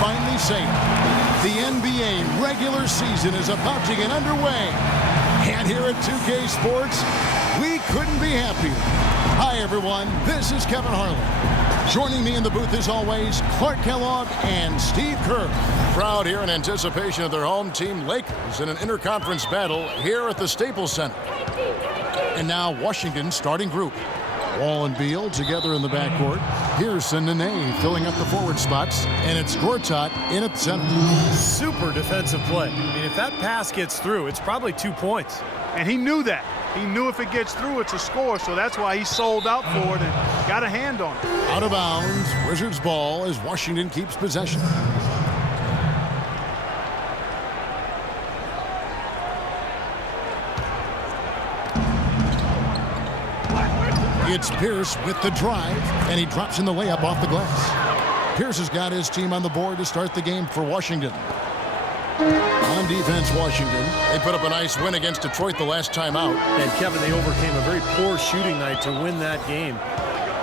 finally say it. The NBA regular season is about to get underway. And here at 2K Sports, we couldn't be happier. Hi, everyone. This is Kevin Harlan. Joining me in the booth, as always, Clark Kellogg and Steve Kerr. Crowd here in anticipation of their home team, Lakers, in an interconference battle here at the Staples Center. And now Washington's starting group. Wall and Beal together in the backcourt. Pierce and Nene filling up the forward spots. And it's Gortat in at center. Super defensive play. I mean, if that pass gets through, it's probably 2 points. And he knew that. He knew if it gets through, it's a score, so that's why he sold out for it and got a hand on it. Out of bounds, Wizards ball as Washington keeps possession. It's Pierce with the drive, and he drops in the layup off the glass. Pierce has got his team on the board to start the game for Washington. On defense, Washington. They put up a nice win against Detroit the last time out. And, Kevin, they overcame a very poor shooting night to win that game.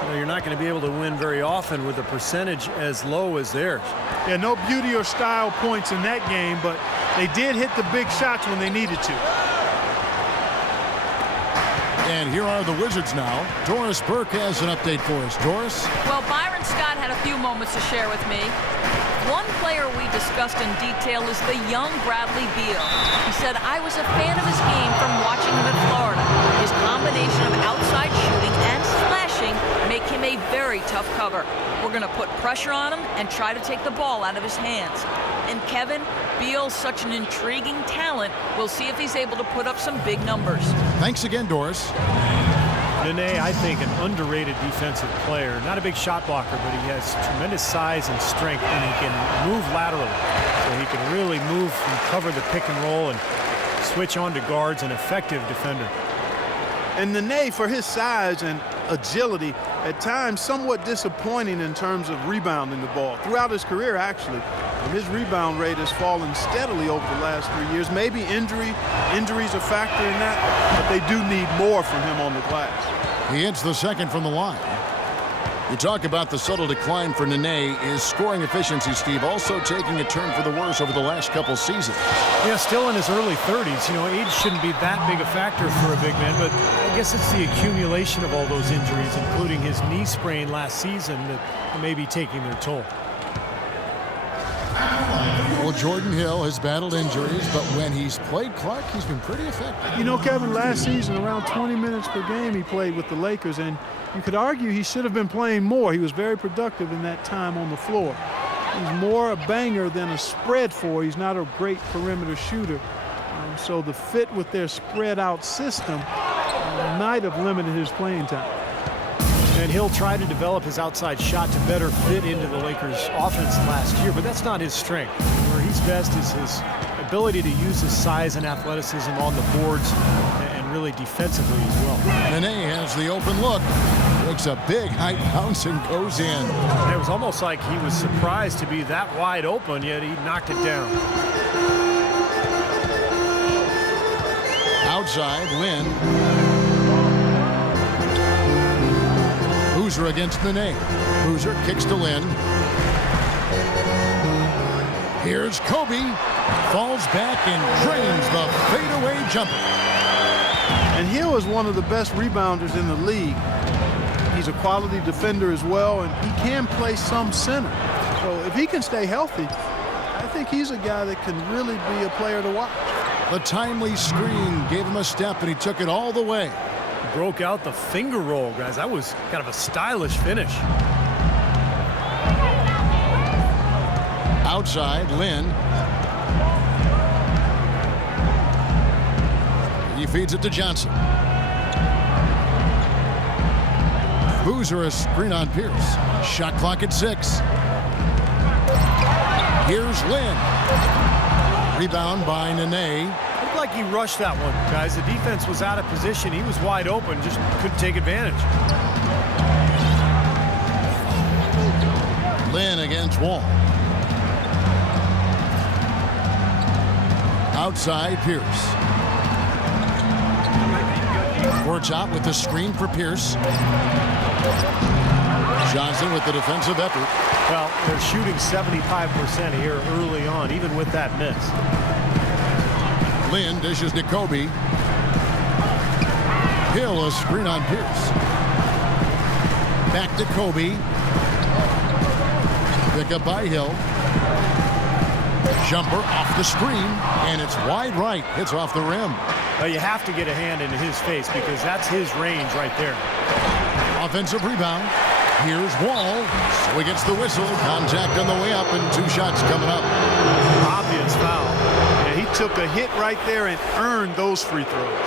You know, you're not going to be able to win very often with a percentage as low as theirs. Yeah, no beauty or style points in that game, but they did hit the big shots when they needed to. And here are the Wizards now. Doris Burke has an update for us. Doris? Well, Byron Scott had a few moments to share with me. One player we discussed in detail is the young Bradley Beal. He said, I was a fan of his game from watching him in Florida. His combination of outside shooting and slashing make him a very tough cover. We're going to put pressure on him and try to take the ball out of his hands. And Kevin, Beal's such an intriguing talent. We'll see if he's able to put up some big numbers. Thanks again, Doris. Nene, I think, an underrated defensive player. Not a big shot blocker, but he has tremendous size and strength, and he can move laterally. So he can really move and cover the pick and roll and switch on to guards, an effective defender. And Nene, for his size and agility, at times somewhat disappointing in terms of rebounding the ball. Throughout his career, actually, his rebound rate has fallen steadily over the last 3 years. Maybe injuries a factor in that, but they do need more from him on the glass. He hits the second from the line. You talk about the subtle decline for Nene. His scoring efficiency, Steve, also taking a turn for the worse over the last couple seasons. Yeah, still in his early 30s. You know, age shouldn't be that big a factor for a big man, but I guess it's the accumulation of all those injuries, including his knee sprain last season, that may be taking their toll. Well, Jordan Hill has battled injuries, but when he's played Clark, he's been pretty effective. You know, Kevin, last season, around 20 minutes per game he played with the Lakers, and you could argue he should have been playing more. He was very productive in that time on the floor. He's more a banger than a spread four. He's not a great perimeter shooter. So the fit with their spread-out system might have limited his playing time. And he'll try to develop his outside shot to better fit into the Lakers' offense last year, but that's not his strength. Where he's best is his ability to use his size and athleticism on the boards and really defensively as well. Nene has the open look. Takes a big high bounce and goes in. And it was almost like he was surprised to be that wide open, yet he knocked it down. Outside, Lynn. Boozer against Nene. Boozer kicks to Lynn. Here's Kobe. Falls back and drains the fadeaway jumper. And Hill is one of the best rebounders in the league. He's a quality defender as well, and he can play some center. So if he can stay healthy, I think he's a guy that can really be a player to watch. The timely screen gave him a step, and he took it all the way. Broke out the finger roll, guys. That was kind of a stylish finish. Outside, Lynn. He feeds it to Johnson. Boozer a screen on Pierce. Shot clock at 6. Here's Lynn. Rebound by Nene. Looked like he rushed that one, guys. The defense was out of position. He was wide open, just couldn't take advantage. Lynn against Wall. Outside, Pierce. Gortat with the screen for Pierce. Johnson with the defensive effort. Well, they're shooting 75% here early on, even with that miss. Lynn dishes to Kobe. Hill, a screen on Pierce. Back to Kobe. Pick up by Hill. Jumper off the screen, and it's wide right. Hits off the rim. Well, you have to get a hand into his face because that's his range right there. Offensive rebound. Here's Wall. So he gets the whistle. Contact on the way up, and 2 shots coming up. Obvious foul. Yeah, he took a hit right there and earned those free throws.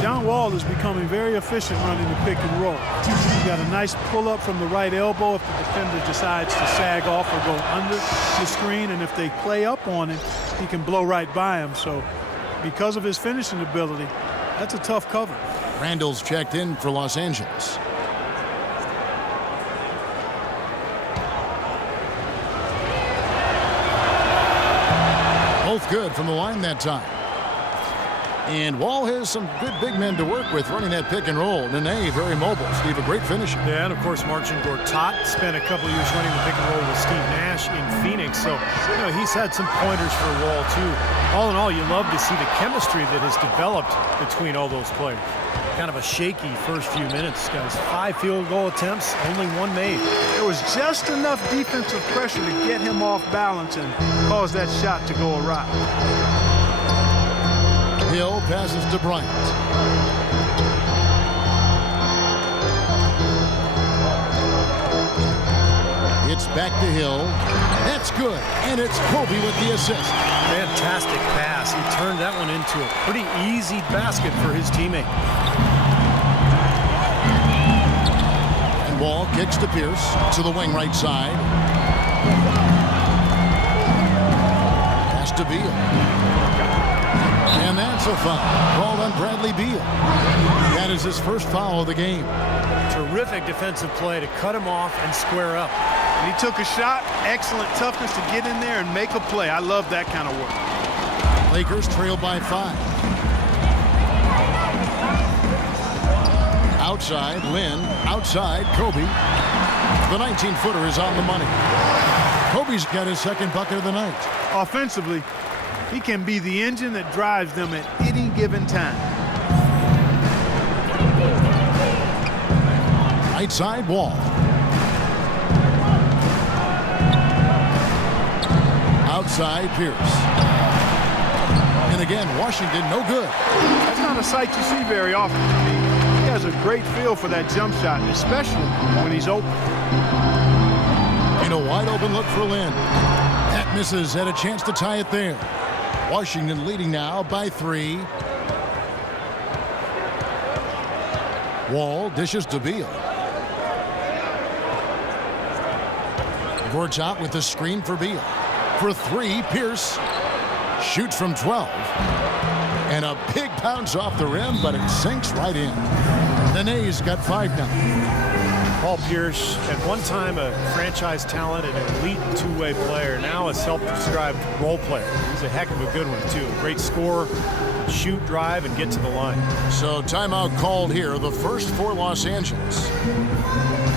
John Wall is becoming very efficient running the pick and roll. He's got a nice pull-up from the right elbow if the defender decides to sag off or go under the screen, and if they play up on him, he can blow right by him. So because of his finishing ability, that's a tough cover. Randall's checked in for Los Angeles. Both good from the line that time. And Wall has some good big men to work with running that pick and roll. Nene, very mobile. Steve, a great finisher. Yeah, and of course, Marcin Gortat spent a couple of years running the pick and roll with Steve Nash in Phoenix. So, he's had some pointers for Wall, too. All in all, you love to see the chemistry that has developed between all those players. Kind of a shaky first few minutes, guys. 5 field goal attempts, only 1 made. There was just enough defensive pressure to get him off balance and cause that shot to go awry. Hill passes to Bryant. It's back to Hill. That's good. And it's Kobe with the assist. Fantastic pass. He turned that one into a pretty easy basket for his teammate. And Wall kicks to Pierce to the wing right side. Pass to Beal. And that's a foul called on Bradley Beal. That is his first foul of the game. Terrific defensive play to cut him off and square up. And he took a shot. Excellent toughness to get in there and make a play. I love that kind of work. Lakers trail by 5. Outside, Lynn. Outside, Kobe. The 19-footer is on the money. Kobe's got his second bucket of the night. Offensively, he can be the engine that drives them at any given time. Right side, Wall. Outside, Pierce. And again, Washington, no good. That's not a sight you see very often. He has a great feel for that jump shot, especially when he's open. And a wide open look for Lynn. That misses. Had a chance to tie it there. Washington leading now by 3. Wall dishes to Beal. Gortat with the screen for Beal. For 3, Pierce shoots from 12. And a big bounce off the rim, but it sinks right in. Nene's got 5 now. Paul Pierce, at one time a franchise talent and an elite two-way player, now a self-described role player. He's a heck of a good one, too. Great scorer, shoot, drive, and get to the line. So timeout called here, the first for Los Angeles.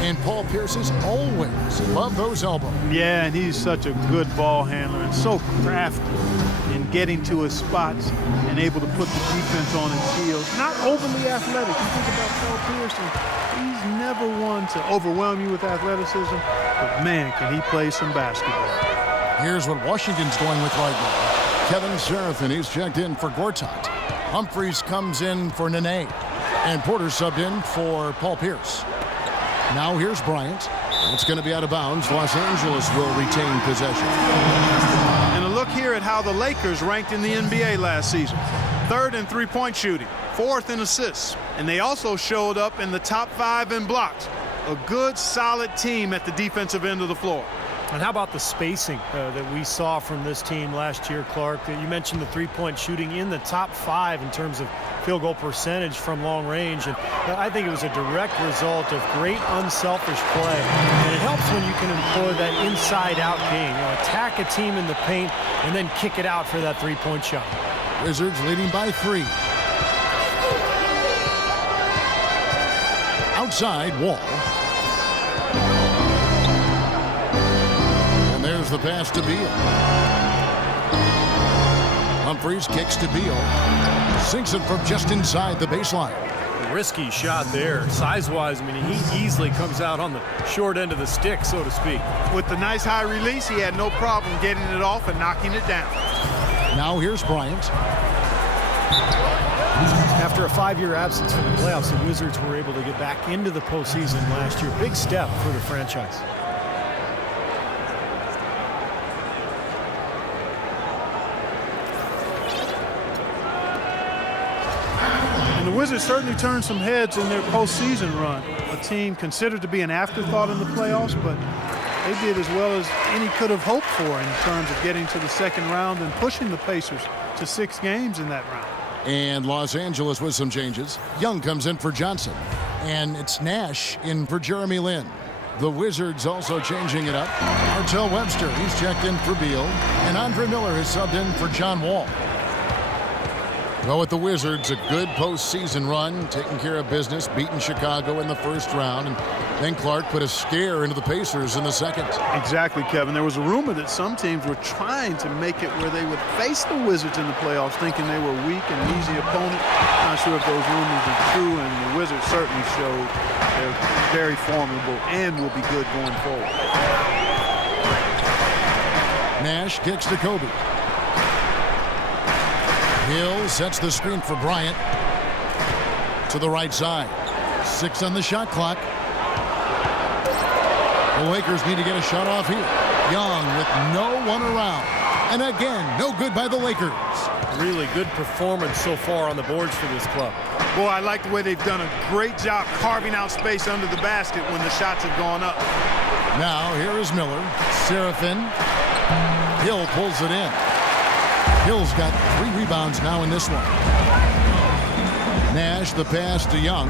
And Paul Pierce is always love those elbows. Yeah, and he's such a good ball handler and so crafty in getting to his spots and able to put the defense on his heels. Not overly athletic. You think about Paul Pierce, and he's never one to overwhelm you with athleticism, but man, can he play some basketball. Here's what Washington's going with right now. Kevin Seraphin, he's checked in for Gortat. Humphries comes in for Nene. And Porter subbed in for Paul Pierce. Now here's Bryant. It's going to be out of bounds. Los Angeles will retain possession. And a look here at how the Lakers ranked in the NBA last season. 3rd in three-point shooting, 4th in assists, and they also showed up in the top 5 in blocks. A good, solid team at the defensive end of the floor. And how about the spacing that we saw from this team last year, Clark? You mentioned the three-point shooting in the top 5 in terms of field goal percentage from long range. And I think it was a direct result of great unselfish play. And it helps when you can employ that inside-out game. Attack a team in the paint and then kick it out for that three-point shot. Wizards leading by 3. side, Wall. And there's the pass to Beal. Humphries kicks to Beal. Sinks it from just inside the baseline. Risky shot there. Size-wise, I mean, he easily comes out on the short end of the stick, so to speak. With the nice high release, he had no problem getting it off and knocking it down. Now here's Bryant. After a 5-year absence from the playoffs, the Wizards were able to get back into the postseason last year. Big step for the franchise. And the Wizards certainly turned some heads in their postseason run. A team considered to be an afterthought in the playoffs, but they did as well as any could have hoped for in terms of getting to the second round and pushing the Pacers to 6 games in that round. And Los Angeles with some changes. Young comes in for Johnson. And it's Nash in for Jeremy Lin. The Wizards also changing it up. Martell Webster, he's checked in for Beal. And Andre Miller is subbed in for John Wall. Well, with the Wizards, a good postseason run, taking care of business, beating Chicago in the first round. And then Clark put a scare into the Pacers in the second. Exactly, Kevin. There was a rumor that some teams were trying to make it where they would face the Wizards in the playoffs, thinking they were weak and an easy opponent. Not sure if those rumors are true, and the Wizards certainly showed they're very formidable and will be good going forward. Nash kicks to Kobe. Hill sets the screen for Bryant. To the right side. 6 on the shot clock. The Lakers need to get a shot off here. Young with no one around. And again, no good by the Lakers. Really good performance so far on the boards for this club. Boy, I like the way they've done a great job carving out space under the basket when the shots have gone up. Now, here is Miller. Serafin. Hill pulls it in. Hill's got 3 rebounds now in this one. Nash, the pass to Young.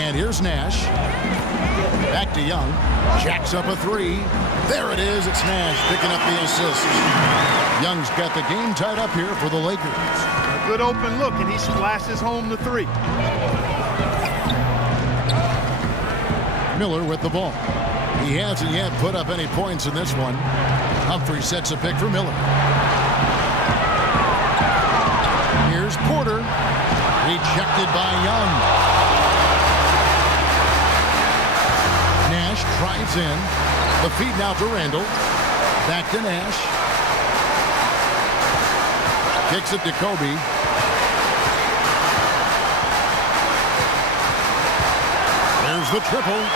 And here's Nash. Back to Young. Jacks up a 3. There it is. It's Nash picking up the assist. Young's got the game tied up here for the Lakers. A good open look, and he splashes home the 3. Miller with the ball. He hasn't yet put up any points in this one. Humphrey sets a pick for Miller. Here's Porter. Rejected by Young. Nash drives in. The feed now for Randall. Back to Nash. Kicks it to Kobe. There's the triple.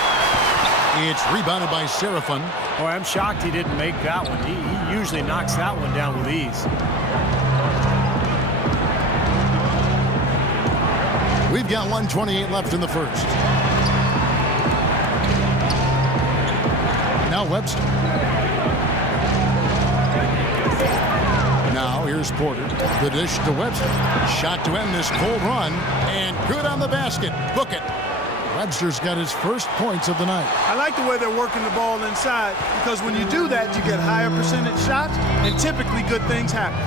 It's rebounded by Serafin. Boy, I'm shocked he didn't make that one. He usually knocks that one down with ease. We've got 1:28 left in the first. Now Webster. Now here's Porter. The dish to Webster. Shot to end this cold run. And good on the basket. Book it. Webster's got his first points of the night. I like the way they're working the ball inside, because when you do that, you get higher percentage shots, and typically good things happen.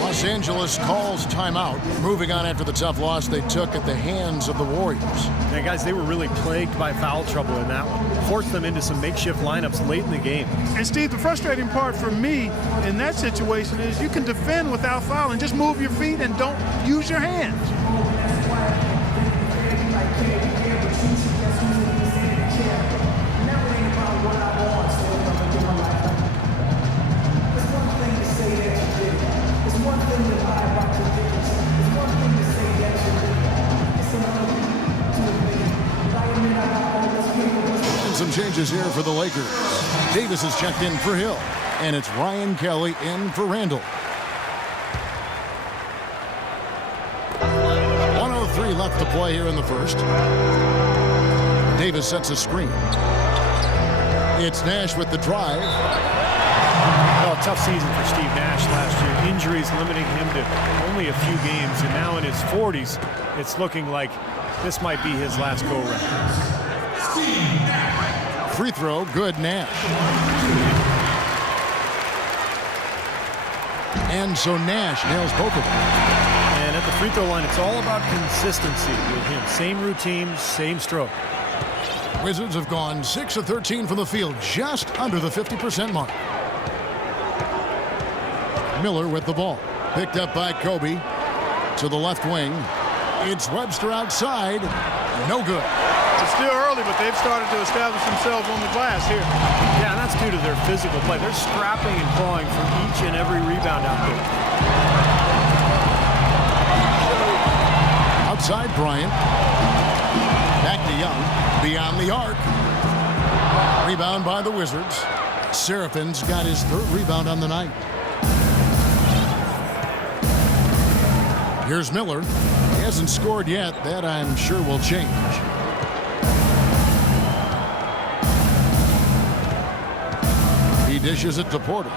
Los Angeles calls timeout, moving on after the tough loss they took at the hands of the Warriors. Yeah, guys, they were really plagued by foul trouble in that one. Forced them into some makeshift lineups late in the game. And Steve, the frustrating part for me in that situation is you can defend without fouling. Just move your feet and don't use your hands. Some changes here for the Lakers. Davis is checked in for Hill, and it's Ryan Kelly in for Randall. 1:03 left to play here in the first. Davis sets a screen. It's Nash with the drive. Well, tough season for Steve Nash last year. Injuries limiting him to only a few games, and now in his 40s, it's looking like this might be his last go-round. Free throw, good, Nash. And so Nash nails both of them. the free throw line, it's all about consistency with him. Same routine, same stroke. Wizards have gone 6 of 13 from the field, just under the 50% mark. Miller with the ball. Picked up by Kobe to the left wing. It's Webster outside. No good. It's still early, but they've started to establish themselves on the glass here. Yeah, and that's due to their physical play. They're scrapping and clawing for each and every rebound out there. Outside Bryant. Back to Young. Beyond the arc. Rebound by the Wizards. Serafin's got his 3rd rebound on the night. Here's Miller. He hasn't scored yet. That, I'm sure, will change. He dishes it to Porter.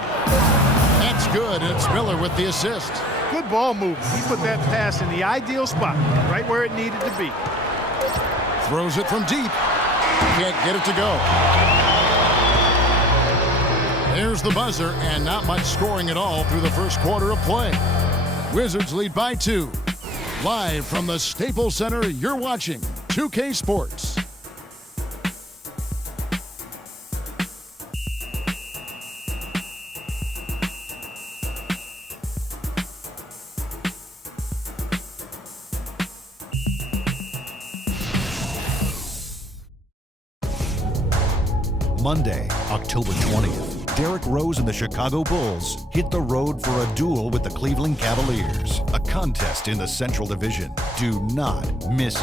That's good. It's Miller with the assist. Good ball move. He put that pass in the ideal spot, right where it needed to be. Throws it from deep. Can't get it to go. There's the buzzer, and not much scoring at all through the first quarter of play. Wizards lead by 2. Live from the Staples Center, you're watching 2K Sports. Monday, October 20th. Derrick Rose and the Chicago Bulls hit the road for a duel with the Cleveland Cavaliers. A contest in the Central Division. Do not miss it.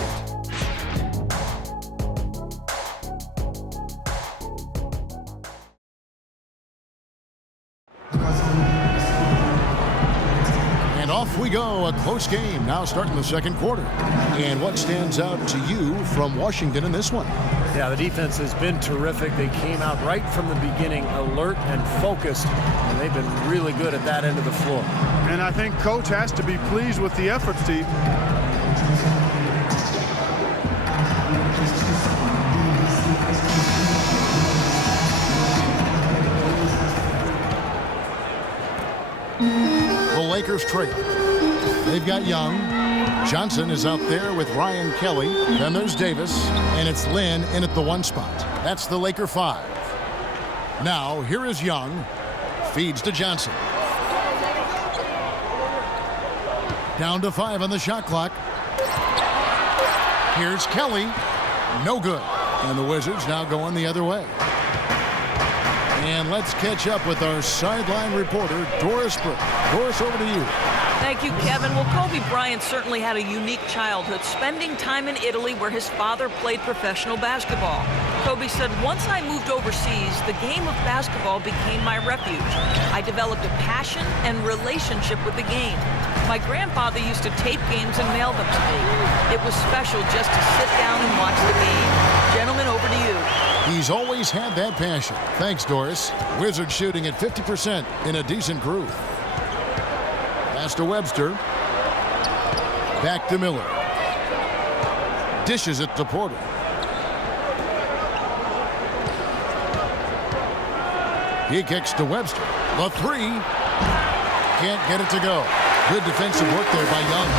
And off we go. A close game now starting the second quarter. And what stands out to you from Washington in this one? Yeah, the defense has been terrific. They came out right from the beginning, alert and focused, and they've been really good at that end of the floor. And I think Coach has to be pleased with the effort, Steve. The Lakers trail. They've got Young. Johnson is out there with Ryan Kelly. Then there's Davis, and it's Lynn in at the 1 spot. That's the Laker 5. Now, here is Young. Feeds to Johnson. Down to 5 on the shot clock. Here's Kelly. No good. And the Wizards now going the other way. And let's catch up with our sideline reporter, Doris Burke. Doris, over to you. Thank you, Kevin. Well, Kobe Bryant certainly had a unique childhood, spending time in Italy where his father played professional basketball. Kobe said, once I moved overseas, the game of basketball became my refuge. I developed a passion and relationship with the game. My grandfather used to tape games and mail them to me. It was special just to sit down and watch the game. Gentlemen, over to you. He's always had that passion. Thanks, Doris. Wizards shooting at 50% in a decent groove. Pass to Webster. Back to Miller. Dishes it to Porter. He kicks to Webster. The 3. Can't get it to go. Good defensive work there by Young.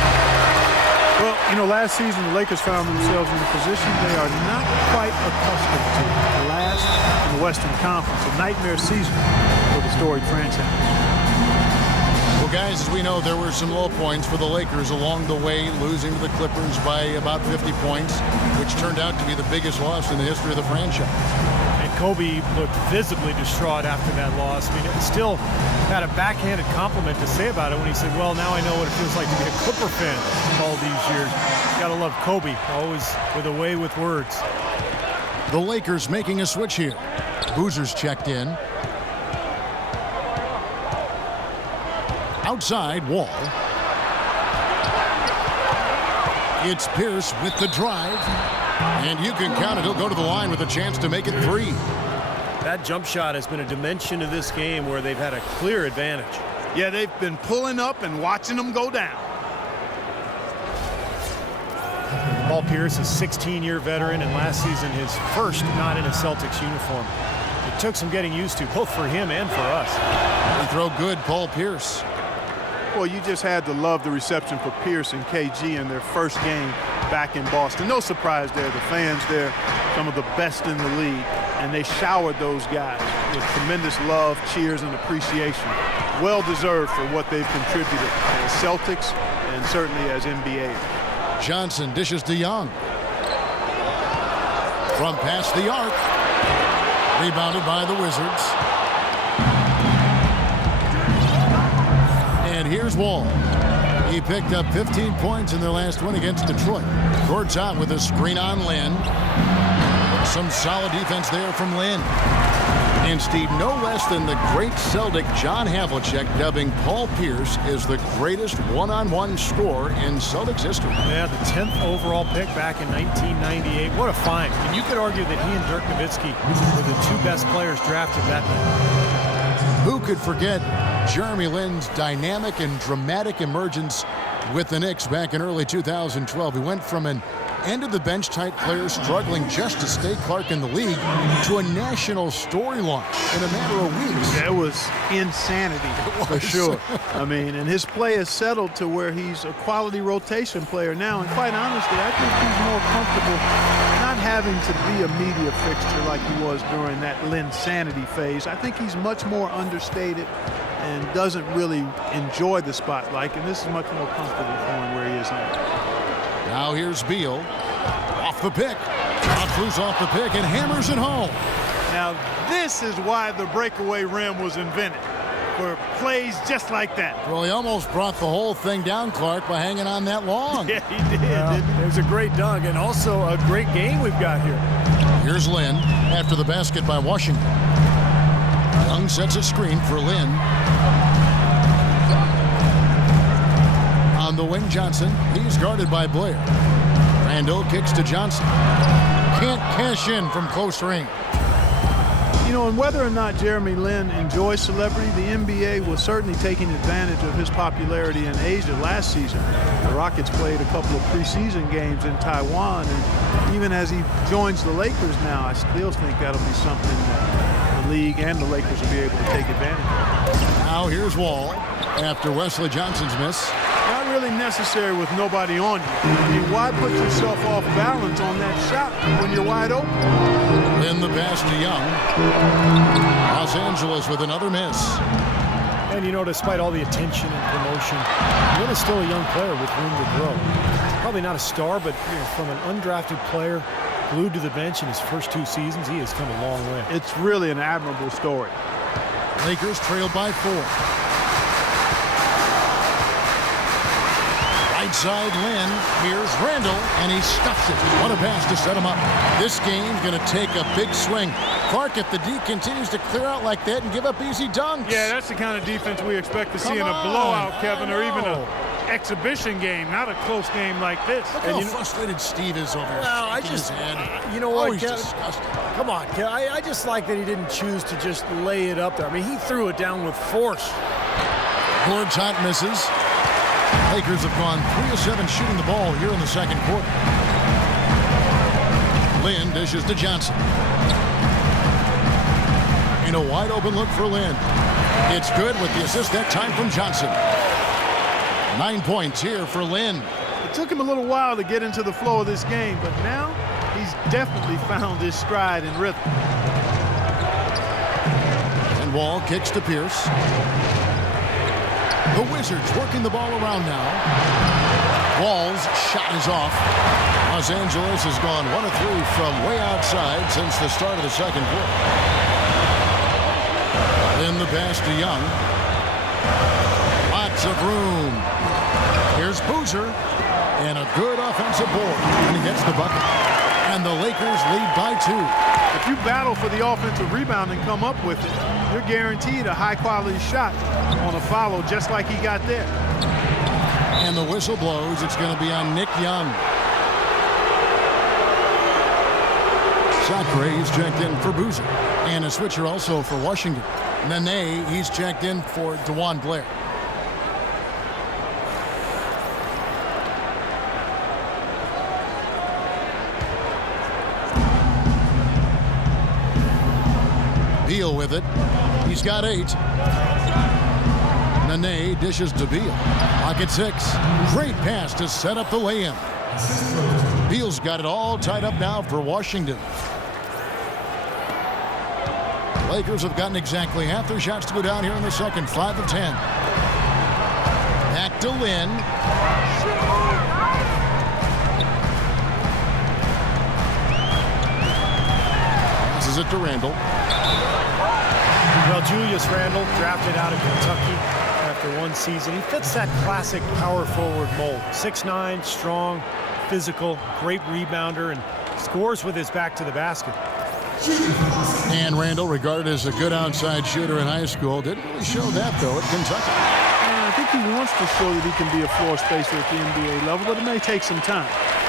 Well, you know, last season the Lakers found themselves in a position they are not quite accustomed to. Last in the Western Conference, a nightmare season for the storied franchise. Well, guys, as we know, there were some low points for the Lakers along the way, losing to the Clippers by about 50 points, which turned out to be the biggest loss in the history of the franchise. And Kobe looked visibly distraught after that loss. I mean, it still had a backhanded compliment to say about it when he said, well, now I know what it feels like to be a Clipper fan all these years. Gotta love Kobe, always with a way with words. The Lakers making a switch here. Boozer's checked in. Outside, Wall. It's Pierce with the drive. And you can count it. He'll go to the line with a chance to make it 3. That jump shot has been a dimension of this game where they've had a clear advantage. Yeah, they've been pulling up and watching them go down. Paul Pierce, a 16-year veteran, and last season his first not in a Celtics uniform. It took some getting used to, both for him and for us. They throw good, Paul Pierce. Well, you just had to love the reception for Pierce and KG in their first game back in Boston. No surprise there. The fans there, some of the best in the league, and they showered those guys with tremendous love, cheers, and appreciation. Well-deserved for what they've contributed as Celtics and certainly as NBA. Johnson dishes to Young. From past the arc. Rebounded by the Wizards. And here's Wall. He picked up 15 points in their last win against Detroit. Courts out with a screen on Lynn. Some solid defense there from Lynn. And Steve, no less than the great Celtic John Havlicek dubbing Paul Pierce as the greatest one-on-one scorer in Celtics history. Yeah, the 10th overall pick back in 1998. What a find. And you could argue that he and Dirk Nowitzki were the two best players drafted that night. Who could forget Jeremy Lin's dynamic and dramatic emergence with the Knicks back in early 2012? He went from an end-of-the-bench type player struggling just to stay Clark in the league to a national storyline in a matter of weeks. That was insanity for sure. I mean, and his play has settled to where he's a quality rotation player now. And quite honestly, I think he's more comfortable not having to be a media fixture like he was during that Linsanity phase. I think he's much more understated and doesn't really enjoy the spotlight. And this is much more comfortable for him where he is now. Now here's Beal off the pick. Cruz off the pick and hammers it home. Now this is why the breakaway rim was invented, for plays just like that. Well, he almost brought the whole thing down, Clark, by hanging on that long. Yeah, he did. It was a great dunk and also a great game we've got here. Here's Lynn after the basket by Washington. Young sets a screen for Lynn. On the wing, Johnson. He's guarded by Blair. Randall kicks to Johnson. Can't cash in from close range. You know, and whether or not Jeremy Lin enjoys celebrity, the NBA was certainly taking advantage of his popularity in Asia last season. The Rockets played a couple of preseason games in Taiwan, and even as he joins the Lakers now, I still think that'll be something that the league and the Lakers will be able to take advantage of. Now here's Wall after Wesley Johnson's miss. Not really necessary with nobody on you. I mean, why put yourself off balance on that shot when you're wide open? In the pass to Young. Los Angeles with another miss. And, you know, despite all the attention and promotion, Lin is still a young player with room to grow. Probably not a star, but from an undrafted player glued to the bench in his first 2 seasons, he has come a long way. It's really an admirable story. Lakers trailed by 4. Right side Lynn, here's Randall, and he stuffs it. What a pass to set him up. This game's going to take a big swing. Clark, if the D continues to clear out like that and give up easy dunks. Yeah, that's the kind of defense we expect to see in a blowout, Kevin, or even an exhibition game, not a close game like this. Look how frustrated Steve is over here. Well, I just, you know what, he's disgusted. Come on, I just like that he didn't choose to just lay it up there. I mean, he threw it down with force. Gord's shot misses. Lakers have gone 3 of 7 shooting the ball here in the second quarter. Lynn dishes to Johnson. In a wide open look for Lynn. It's good with the assist that time from Johnson. 9 points here for Lynn. It took him a little while to get into the flow of this game, but now he's definitely found his stride and rhythm. And Wall kicks to Pierce. The Wizards working the ball around now. Wall's shot is off. Los Angeles has gone 1 of 3 from way outside since the start of the second quarter. Then the pass to Young. Lots of room. Here's Boozer. And a good offensive board. And he gets the bucket. And the Lakers lead by 2. If you battle for the offensive rebound and come up with it, you're guaranteed a high-quality shot on a follow just like he got there. And the whistle blows. It's going to be on Nick Young. Sacre, he's checked in for Boozer. And a switcher also for Washington. Nene, he's checked in for DeJuan Blair. Beal with it. He's got 8. Nene dishes to Beal. Pocket 6. Great pass to set up the lay-in. Beal's got it all tied up now for Washington. Lakers have gotten exactly half their shots to go down here in the second. 5 of 10. Back to Lynn. Passes it to Randle. Well, Julius Randle, drafted out of Kentucky after one season. He fits that classic power forward mold. 6'9", strong, physical, great rebounder, and scores with his back to the basket. And Randle, regarded as a good outside shooter in high school, didn't really show that, though, at Kentucky. And I think he wants to show that he can be a floor spacer at the NBA level, but it may take some time.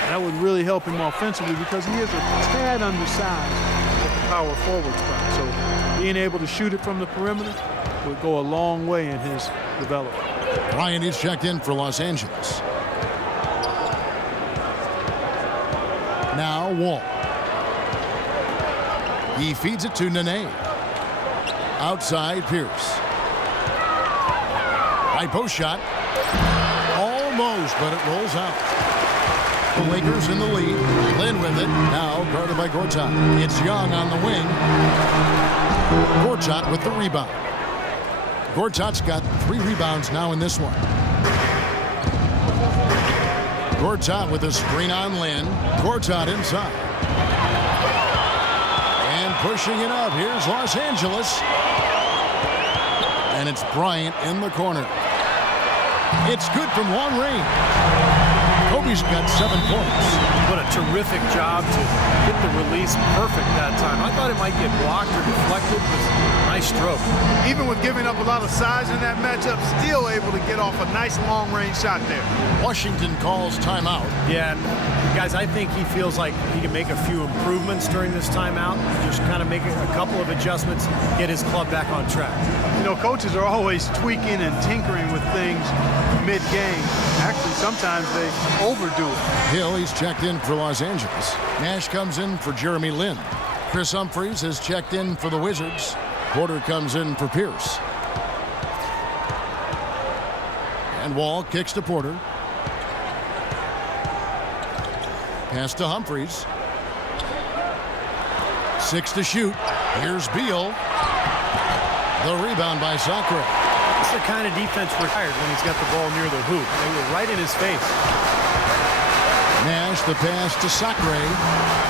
That would really help him offensively because he is a tad undersized at the power forward spot. So being able to shoot it from the perimeter would go a long way in his development. Bryant is checked in for Los Angeles. Now Wall. He feeds it to Nene. Outside Pierce. Right post shot. Almost, but it rolls out. The Lakers in the lead. Lynn with it. Now guarded by Gortat. It's Young on the wing. Gortat with the rebound. Gortat's got 3 rebounds now in this one. Gortat with a screen on Lynn. Gortat inside. And pushing it up. Here's Los Angeles. And it's Bryant in the corner. It's good from long range. Kobe's got 7 points. What a terrific job to get the release perfect that time. I thought it might get blocked or deflected. Nice stroke. Even with giving up a lot of size in that matchup, still able to get off a nice long-range shot there. Washington calls timeout. Yeah, and guys, I think he feels like he can make a few improvements during this timeout. Just kind of make a couple of adjustments, get his club back on track. You know, coaches are always tweaking and tinkering with things mid-game. Actually, sometimes they overdo it. Hill, he's checked in for Los Angeles. Nash comes in for Jeremy Lin. Chris Humphries has checked in for the Wizards. Porter comes in for Pierce. And Wall kicks to Porter. Pass to Humphries. 6 to shoot. Here's Beal. The rebound by Sacre. It's the kind of defense required when he's got the ball near the hoop. They were right in his face. Nash, the pass to Sacre.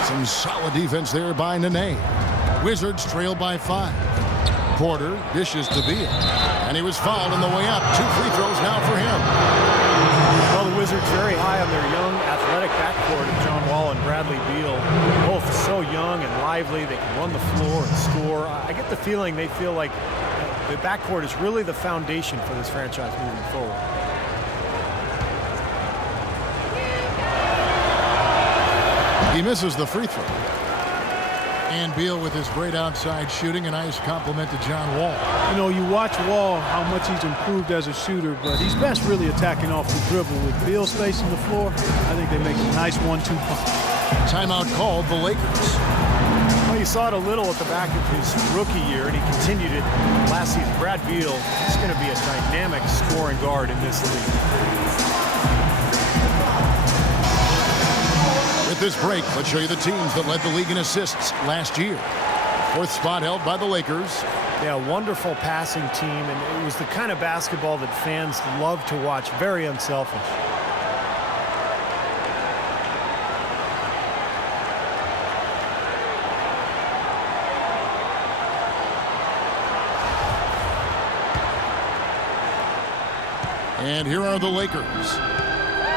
Some solid defense there by Nene. Wizards trail by 5. Porter dishes to Beal. And he was fouled on the way up. 2 free throws now for him. Well, the Wizards very high on their young, athletic backcourt of John Wall and Bradley Beal. Both so young and lively. They can run the floor and score. I get the feeling they feel like the backcourt is really the foundation for this franchise moving forward. He misses the free throw. And Beal with his great outside shooting. A nice compliment to John Wall. You know, you watch Wall, how much he's improved as a shooter, but he's best really attacking off the dribble. With Beal spacing the floor, I think they make a nice 1-2 punch. Timeout called the Lakers. Well, you saw it a little at the back of his rookie year, and he continued it last season. Brad Beal is going to be a dynamic scoring guard in this league. With this break, let's show you the teams that led the league in assists last year. 4th spot held by the Lakers. Yeah, wonderful passing team, and it was the kind of basketball that fans love to watch. Very unselfish. And here are the Lakers.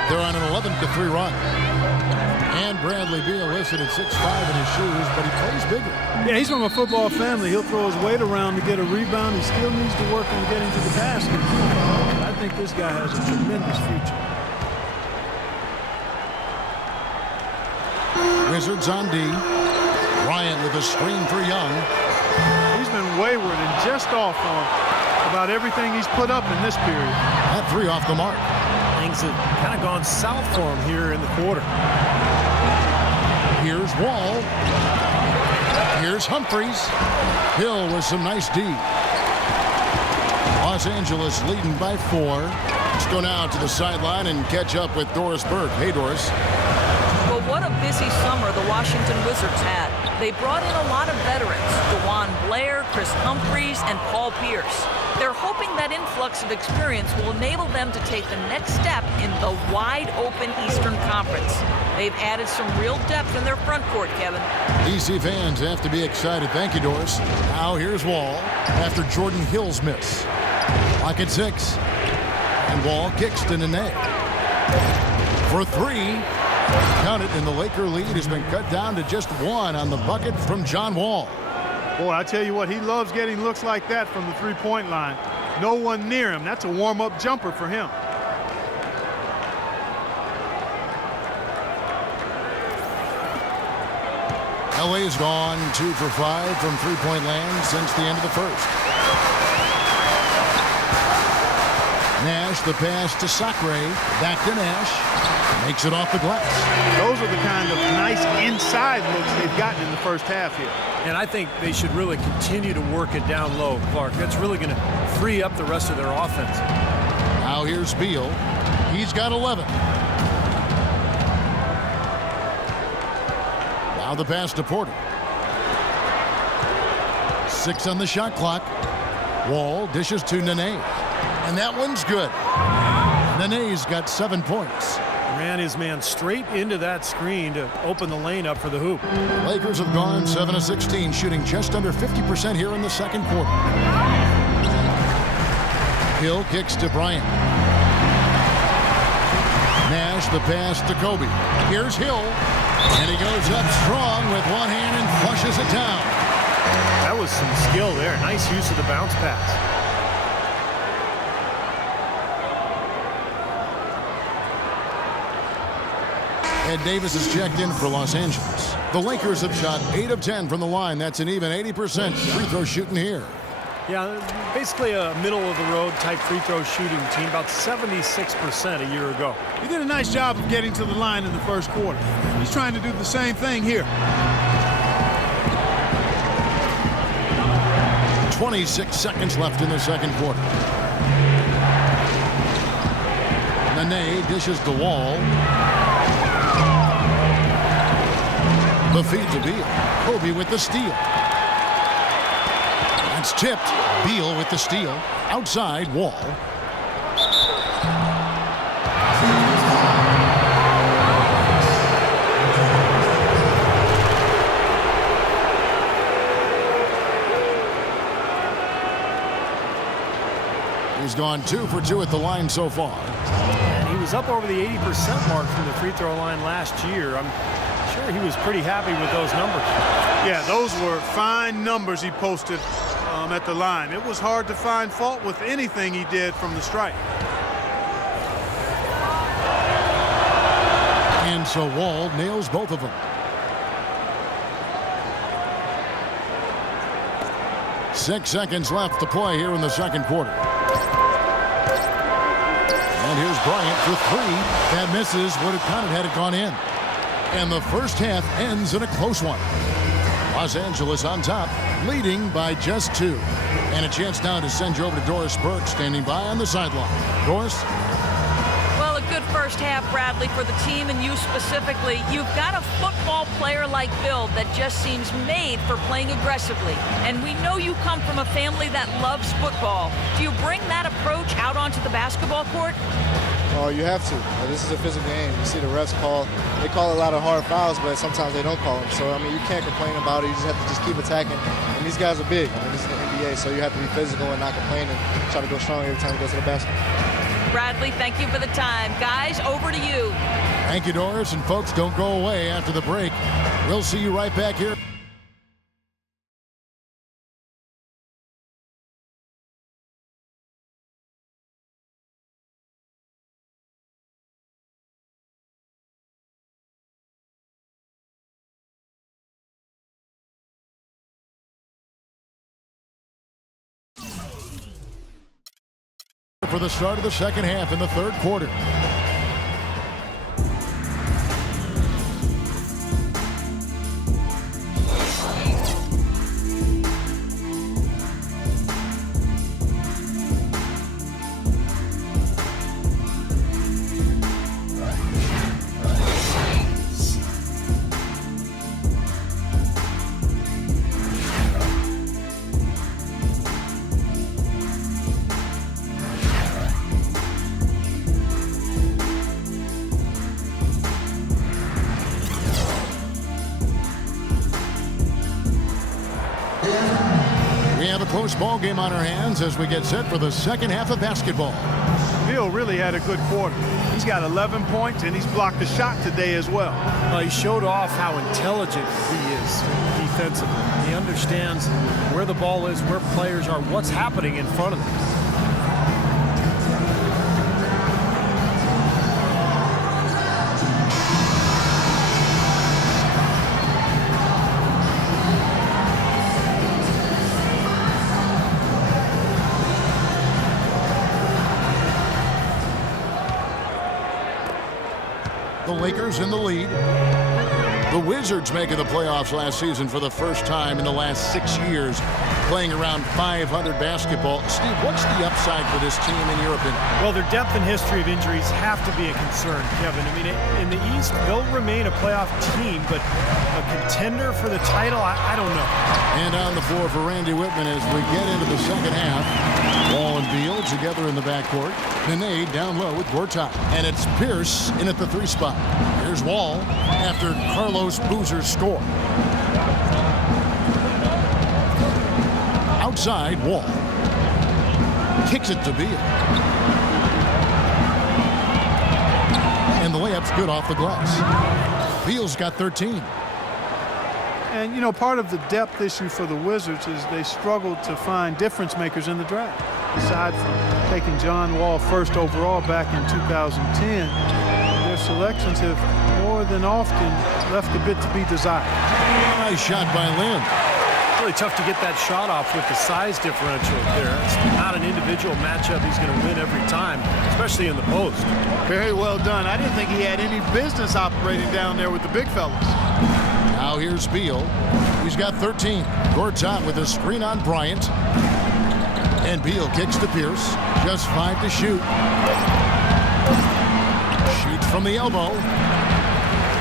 They're on an 11-3 run. And Bradley Beal listed at 6'5" in his shoes, but he plays bigger. Yeah, he's from a football family. He'll throw his weight around to get a rebound. He still needs to work on getting to the basket. I think this guy has a tremendous future. Wizards on D. Bryant with a screen for Young. He's been wayward and just off on about everything he's put up in this period. That 3 off the mark. Things have kind of gone south for him here in the quarter. Here's Wall. Here's Humphries. Hill with some nice D. Los Angeles leading by 4. Let's go now to the sideline and catch up with Doris Burke. Hey, Doris. Well, what a busy summer the Washington Wizards had. They brought in a lot of veterans, DeJuan Blair, Chris Humphries, and Paul Pierce. They're hoping that influx of experience will enable them to take the next step in the wide-open Eastern Conference. They've added some real depth in their front court, Kevin. DC fans have to be excited. Thank you, Doris. Now here's Wall after Jordan Hill's miss. Clock at 6. And Wall kicks to Nene. For 3. Count it, and the Laker lead has been cut down to just 1 on the bucket from John Wall. Boy, I tell you what, he loves getting looks like that from the three-point line. No one near him. That's a warm-up jumper for him. LA's gone 2 for 5 from three-point land since the end of the first. Nash, the pass to Sacre. Back to Nash. Makes it off the glass. Those are the kind of nice inside looks they've gotten in the first half here. And I think they should really continue to work it down low, Clark. That's really going to free up the rest of their offense. Now here's Beal. He's got 11. Now the pass to Porter. 6 on the shot clock. Wall dishes to Nene. And that one's good. Nene's got 7 points. Ran his man straight into that screen to open the lane up for the hoop. Lakers have gone 7 of 16, shooting just under 50% here in the second quarter. Hill kicks to Bryant. Nash, the pass to Kobe. Here's Hill. And he goes up strong with one hand and flushes it down. That was some skill there. Nice use of the bounce pass. Ed Davis is checked in for Los Angeles. The Lakers have shot 8 of 10 from the line. That's an even 80% free throw shooting here. Yeah, basically a middle-of-the-road type free throw shooting team, about 76% a year ago. He did a nice job of getting to the line in the first quarter. He's trying to do the same thing here. 26 seconds left in the second quarter. Nene dishes the Wall. The feed to Beal. Kobe with the steal. That's tipped. Beal with the steal. Outside, Wall. He's gone 2 for 2 at the line so far. And he was up over the 80% mark from the free throw line last year. I'm sure he was pretty happy with those numbers. Yeah, those were fine numbers he posted at the line. It was hard to find fault with anything he did from the stripe. And so Wall nails both of them. Six seconds left to play here in the second quarter. And here's Bryant for 3. That misses. Would have counted had it gone in. And the first half ends in a close one. Los Angeles on top, leading by just 2. And a chance now to send you over to Doris Burke, standing by on the sideline. Doris? Well, a good first half, Bradley, for the team and you specifically. You've got a football player-like build that just seems made for playing aggressively. And we know you come from a family that loves football. Do you bring that approach out onto the basketball court? Oh, you have to. This is a physical game. You see the refs they call a lot of hard fouls, but sometimes they don't call them. So, I mean, you can't complain about it. You just have to just keep attacking. And these guys are big. I mean, this is the NBA, so you have to be physical and not complain and try to go strong every time you go to the basket. Bradley, thank you for the time. Guys, over to you. Thank you, Doris. And folks, don't go away after the break. We'll see you right back here. For the start of the second half in the third quarter. close ball game on our hands as we get set for the second half of basketball. Bill really had a good quarter. He's got 11 points, and he's blocked a shot today as well. He showed off how intelligent he is defensively. He understands where the ball is, where players are, what's happening in front of them. The Lakers in the lead. The Wizards making the playoffs last season for the first time in the last 6 years, playing around 500 basketball. Steve, what's the upside for this team in your opinion? Well, their depth and history of injuries have to be a concern, Kevin. I mean, in the East, they'll remain a playoff team, but a contender for the title, I don't know. And on the floor for Randy Whitman as we get into the second half. Wall and Beal together in the backcourt. Nene down low with Gortat. And it's Pierce in at the 3 spot. Here's Wall after Carlos Boozer's score. Outside, Wall. Kicks it to Beal. And the layup's good off the glass. Beal's got 13. And, you know, part of the depth issue for the Wizards is they struggled to find difference makers in the draft. Aside from taking John Wall first overall back in 2010, their selections have more than often left a bit to be desired. Nice shot by Lynn. Really tough to get that shot off with the size differential there. It's not an individual matchup he's going to win every time, especially in the post. Very well done. I didn't think he had any business operating down there with the big fellas. Now here's Beal. He's got 13. Gortat with a screen on Bryant. And Beal kicks to Pierce. Just 5 to shoot. Shoots from the elbow.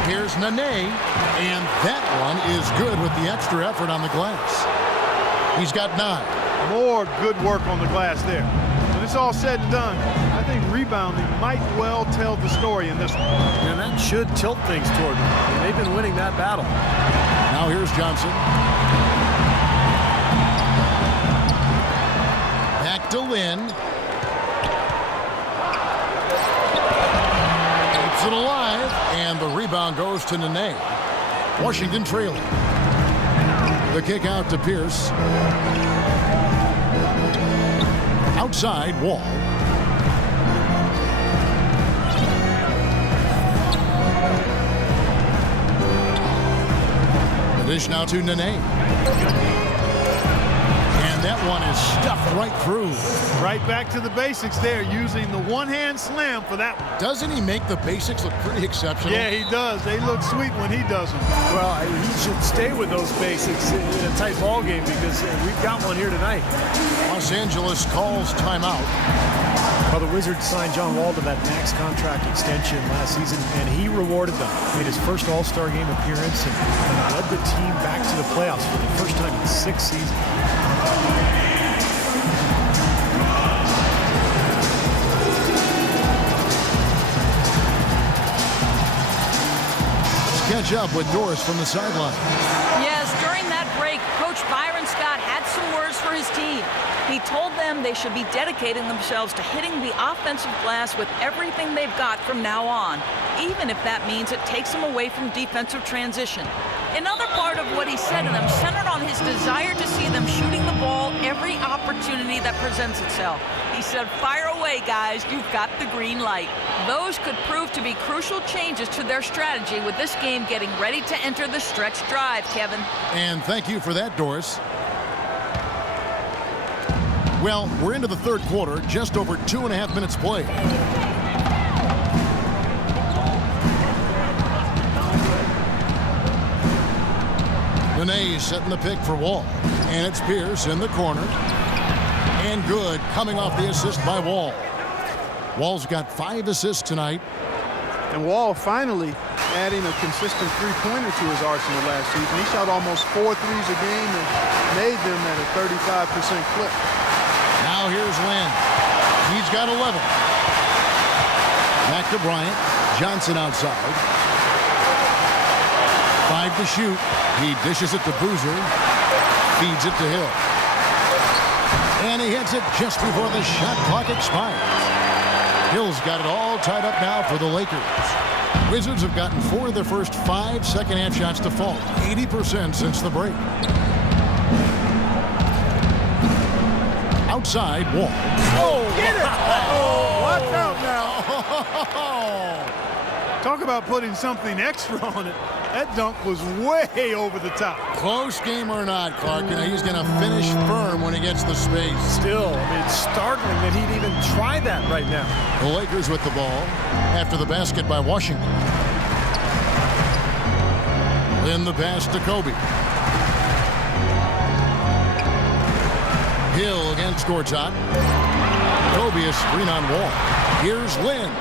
Here's Nene. And that one is good with the extra effort on the glass. He's got 9. More good work on the glass there. When it's all said and done, I think rebounding might well tell the story in this one. And that should tilt things toward them. And they've been winning that battle. Now here's Johnson. Back to Lynn. Keeps it alive. And the rebound goes to Nene. Washington trailing. The kick out to Pierce. Outside, Wall. The dish now to Nene. And that one is stuffed right through. Right back to the basics there, using the one-hand slam for that one. Doesn't he make the basics look pretty exceptional? Yeah, he does. They look sweet when he does them. Well, he should stay with those basics in a tight ball game because we've got one here tonight. Los Angeles calls timeout. Well, the Wizards signed John Wall to that max contract extension last season, and he rewarded them. Made his first All-Star game appearance and led the team back to the playoffs for the first time in 6 seasons. Catch up with Doris from the sideline. Yes, during that break, Coach Byron Scott had some words for his team. He told them they should be dedicating themselves to hitting the offensive glass with everything they've got from now on, even if that means it takes them away from defensive transition. Another part of what he said to them centered on his desire to see them shooting the ball every opportunity that presents itself. He said, "Fire away, guys. You've got the green light." Those could prove to be crucial changes to their strategy with this game getting ready to enter the stretch drive, Kevin. And thank you for that, Doris. Well, we're into the third quarter, just over 2.5 minutes played. Nene setting the pick for Wall. And it's Pierce in the corner. And good, coming off the assist by Wall. Wall's got 5 assists tonight. And Wall finally adding a consistent three-pointer to his arsenal last season. He shot almost 4 threes a game and made them at a 35% clip. Now here's Lynn. He's got 11. Back to Bryant. Johnson outside. 5 to shoot. He dishes it to Boozer. Feeds it to Hill. And he hits it just before the shot clock expires. Hill's got it all tied up now for the Lakers. Wizards have gotten 4 of their first 5 second-half shots to fall, 80% since the break. Outside, Wall. Oh, get it! Oh, watch out now. Talk about putting something extra on it. That dunk was way over the top. Close game or not, Clark, he's going to finish firm when he gets the space. Still, it's startling that he'd even try that right now. The Lakers with the ball after the basket by Washington. Then the pass to Kobe. Hill against Gortat. Kobe a screen on Wall. Here's Lynn.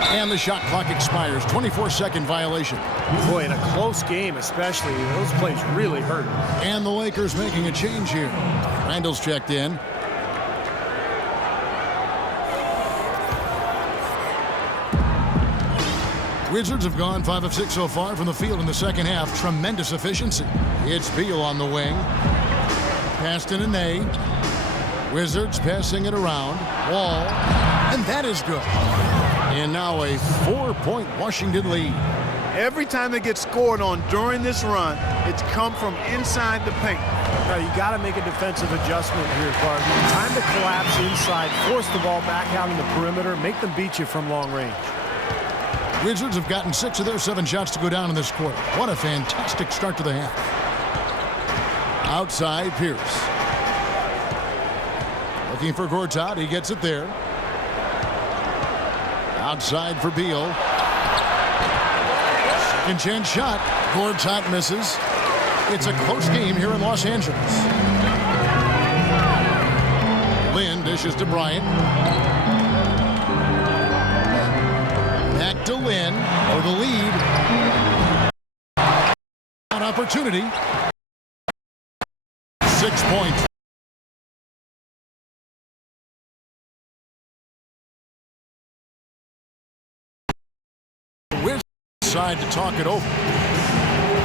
And the shot clock expires. 24-second violation. Boy, in a close game especially, those plays really hurt. And the Lakers making a change here. Randall's checked in. Wizards have gone 5 of 6 so far from the field in the second half. Tremendous efficiency. It's Beal on the wing. Passed in a Ney. Wizards passing it around. Wall. And that is good. And now a 4-point Washington lead. Every time they get scored on during this run, it's come from inside the paint. Now, you got to make a defensive adjustment here, Clark. Time to collapse inside, force the ball back out in the perimeter, make them beat you from long range. Wizards have gotten 6 of their 7 shots to go down in this quarter. What a fantastic start to the half. Outside, Pierce. Looking for Gortat. He gets it there. Outside for Beal. Second chance shot. Gortat misses. It's a close game here in Los Angeles. Lynn dishes to Bryant. Back to Lynn for the lead. An opportunity. 6 points. Side to talk it over.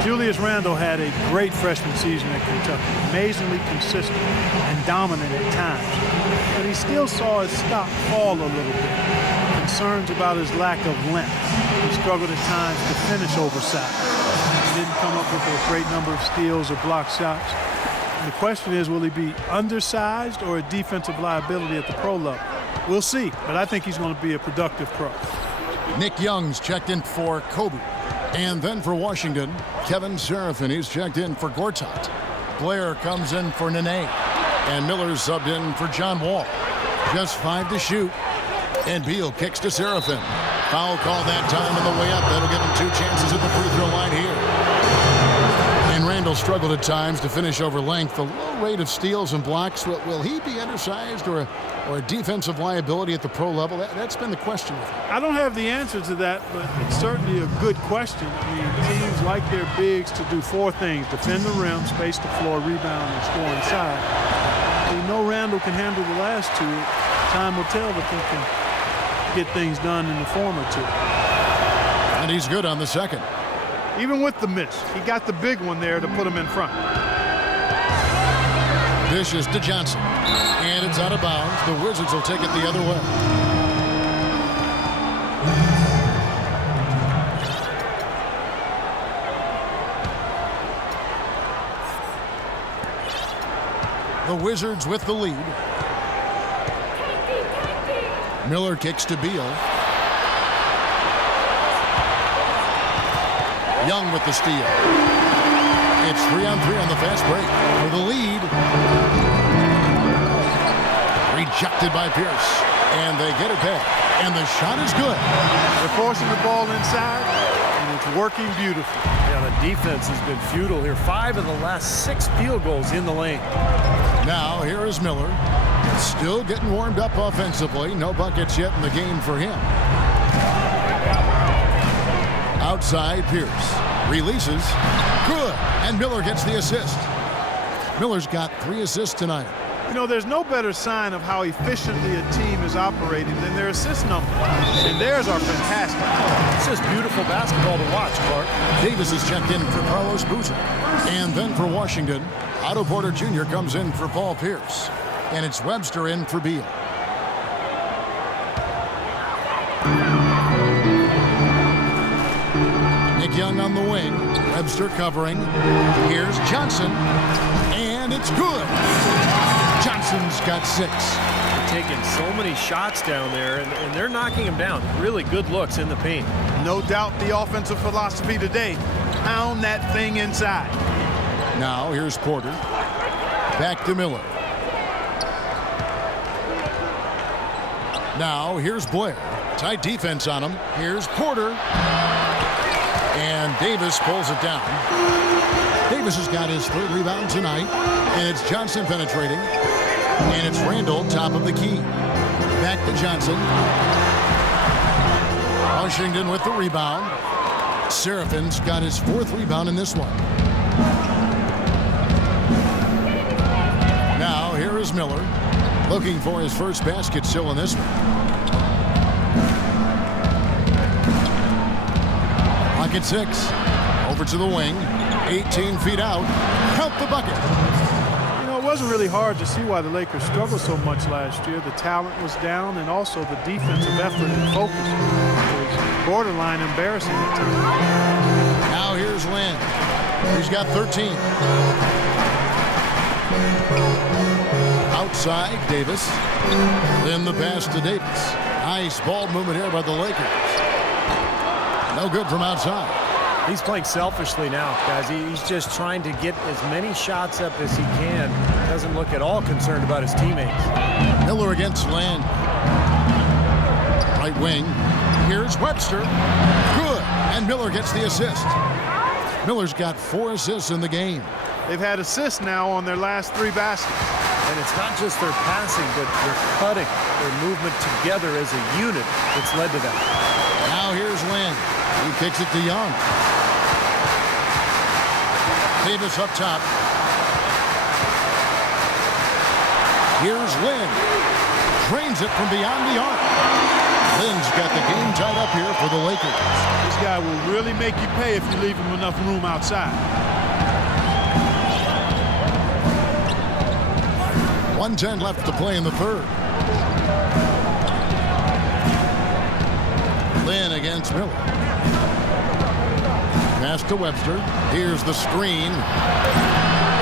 Julius Randle had a great freshman season at Kentucky, amazingly consistent and dominant at times. But he still saw his stock fall a little bit. Concerns about his lack of length. He struggled at times to finish oversized. He didn't come up with a great number of steals or block shots. And the question is, will he be undersized or a defensive liability at the pro level? We'll see, but I think he's going to be a productive pro. Nick Young's checked in for Kobe. And then for Washington, Kevin Seraphin. He's checked in for Gortat. Blair comes in for Nene. And Miller's subbed in for John Wall. Just 5 to shoot. And Beal kicks to Seraphin. Foul call that time on the way up. That'll give him 2 chances at the free throw line here. And Randall struggled at times to finish over length. The low rate of steals and blocks. Will he be undersized or a defensive liability at the pro level? That's been the question with him. I don't have the answer to that, but it's certainly a good question. I mean, teams like their bigs to do 4 things: defend the rim, space the floor, rebound, and score inside. We know Randall can handle the last 2. Time will tell if he can get things done in the former 2. And he's good on the second. Even with the miss, he got the big one there to put him in front. Dishes to Johnson. And it's out of bounds. The Wizards will take it the other way. The Wizards with the lead. Miller kicks to Beal. Young with the steal. It's 3-on-3 on the fast break for the lead. Rejected by Pierce. And they get it back. And the shot is good. They're forcing the ball inside, and it's working beautifully. Yeah, the defense has been futile here. 5 of the last 6 field goals in the lane. Now here is Miller. Still getting warmed up offensively. No buckets yet in the game for him. Outside, Pierce. Releases. Good. And Miller gets the assist. Miller's got 3 assists tonight. You know, there's no better sign of how efficiently a team is operating than their assist numbers. And theirs are fantastic. This is beautiful basketball to watch, Clark. Davis is checked in for Carlos Boozer. And then for Washington, Otto Porter Jr. comes in for Paul Pierce. And it's Webster in for Beal. Nick Young on the wing. Webster covering. Here's Johnson. And it's good. Johnson's got 6. Taking so many shots down there, and they're knocking him down. Really good looks in the paint. No doubt the offensive philosophy today. Pound that thing inside. Now here's Porter. Back to Miller. Now here's Blair. Tight defense on him. Here's Porter. And Davis pulls it down. Davis has got his 3rd rebound tonight. And it's Johnson penetrating. And it's Randall top of the key. Back to Johnson. Washington with the rebound. Serafin's got his 4th rebound in this one. Now here is Miller. Looking for his first basket still in this one. Clock at 6. Over to the wing. 18 feet out. Count the bucket. It wasn't really hard to see why the Lakers struggled so much last year. The talent was down, and also the defensive effort and focus was borderline embarrassing at times. Now here's Lynn. He's got 13. Outside, Davis. Then the pass to Davis. Nice ball movement here by the Lakers. No good from outside. He's playing selfishly now, guys. He's just trying to get as many shots up as he can. Doesn't look at all concerned about his teammates. Miller against Land. Right wing. Here's Webster. Good. And Miller gets the assist. Miller's got 4 assists in the game. They've had assists now on their last 3 baskets. And it's not just their passing, but their cutting, their movement together as a unit that's led to that. Now here's Land. He kicks it to Young. Davis up top. Here's Lynn. Drains it from beyond the arc. Lynn's got the game tied up here for the Lakers. This guy will really make you pay if you leave him enough room outside. 1:10 left to play in the 3rd. Lynn against Miller. Pass to Webster. Here's the screen.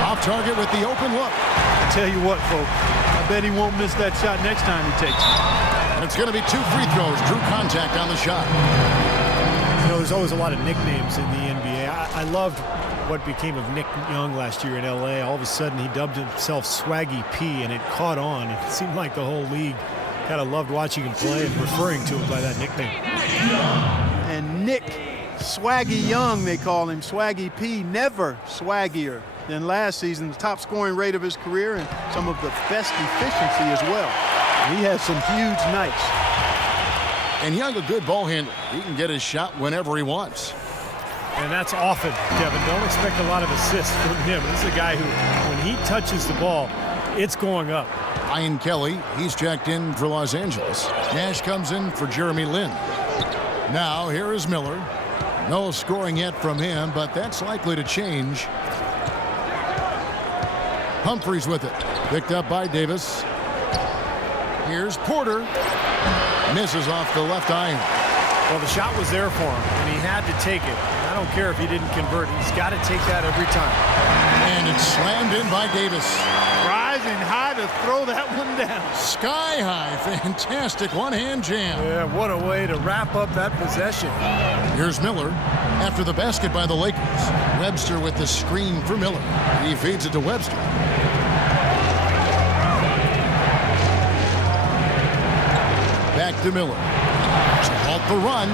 Off target with the open look. I tell you what, folks, I bet he won't miss that shot next time he takes it. And it's going to be 2 free throws. Drew contact on the shot. There's always a lot of nicknames in the NBA. I loved what became of Nick Young last year in L.A. All of a sudden, he dubbed himself Swaggy P, and it caught on. It seemed like the whole league kind of loved watching him play and referring to him by that nickname. And Nick Swaggy Young, they call him. Swaggy P, never swaggier than last season. The top scoring rate of his career and some of the best efficiency as well. He has some huge nights. And Young, a good ball handler. He can get his shot whenever he wants. And that's often, Kevin. Don't expect a lot of assists from him. This is a guy who, when he touches the ball, it's going up. Ian Kelly, he's checked in for Los Angeles. Nash comes in for Jeremy Lin. Now here is Miller. No scoring yet from him, but that's likely to change. Humphries with it. Picked up by Davis. Here's Porter. Misses off the left iron. Well, the shot was there for him, and he had to take it. I don't care if he didn't convert. He's got to take that every time. And it's slammed in by Davis. Rising high to throw that one down. Sky high. Fantastic one-hand jam. Yeah, what a way to wrap up that possession. Here's Miller after the basket by the Lakers. Webster with the screen for Miller. He feeds it to Webster. Back to Miller. To halt the run.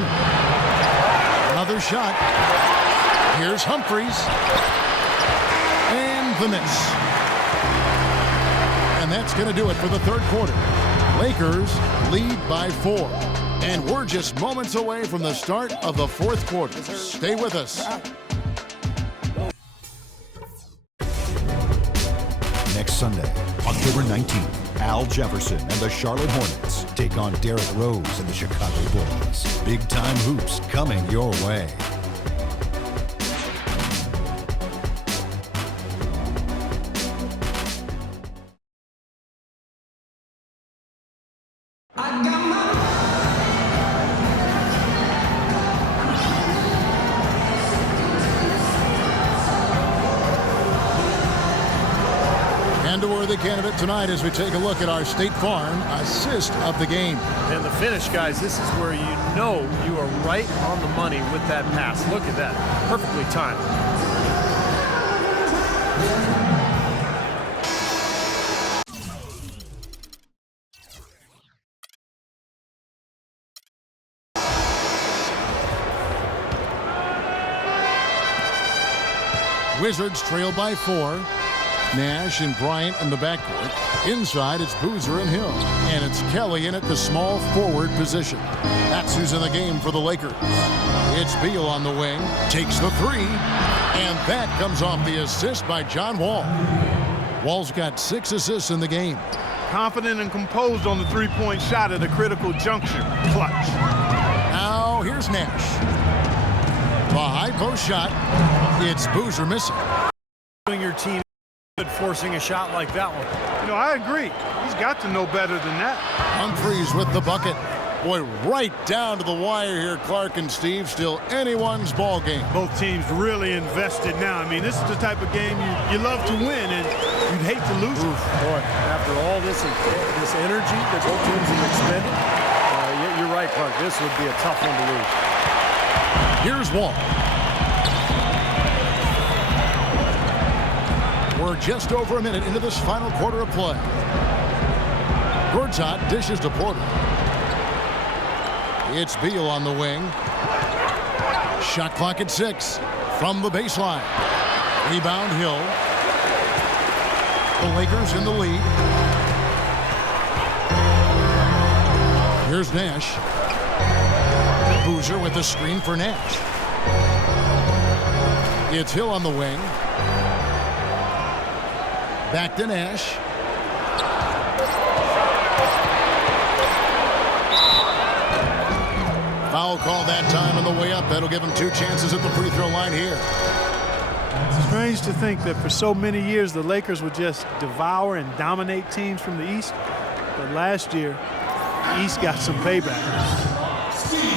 Another shot. Here's Humphries. And the miss. And that's going to do it for the 3rd quarter. Lakers lead by 4. And we're just moments away from the start of the 4th quarter. Stay with us. Next Sunday, October 19th, Al Jefferson and the Charlotte Hornets take on Derrick Rose and the Chicago Bulls. Big-time hoops coming your way. Trend-worthy candidate tonight as we take a look at our State Farm assist of the game. And the finish, guys, this is where you know you are right on the money with that pass. Look at that. Perfectly timed. Wizards trail by 4. Nash and Bryant in the backcourt. Inside, it's Boozer and Hill. And it's Kelly in at the small forward position. That's who's in the game for the Lakers. It's Beal on the wing. Takes the 3. And that comes off the assist by John Wall. Wall's got 6 assists in the game. Confident and composed on the three-point shot at a critical juncture. Clutch. Now, here's Nash. The high post shot. It's Boozer missing. Doing your team forcing a shot like that one. You know, I agree. He's got to know better than that. Humphreys with the bucket. Boy, right down to the wire here, Clark and Steve. Still anyone's ball game. Both teams really invested now. I mean, this is the type of game you love to win, and you'd hate to lose it. Boy, after all this energy that both teams have expended, you're right, Clark. This would be a tough one to lose. Here's Wall. We're just over a minute into this final quarter of play. Gortat dishes to Porter. It's Beal on the wing. Shot clock at 6 from the baseline. Rebound Hill. The Lakers in the lead. Here's Nash. Boozer with the screen for Nash. It's Hill on the wing. Back to Nash. Foul call that time on the way up. That'll give him 2 chances at the free throw line here. It's strange to think that for so many years the Lakers would just devour and dominate teams from the East. But last year, the East got some payback.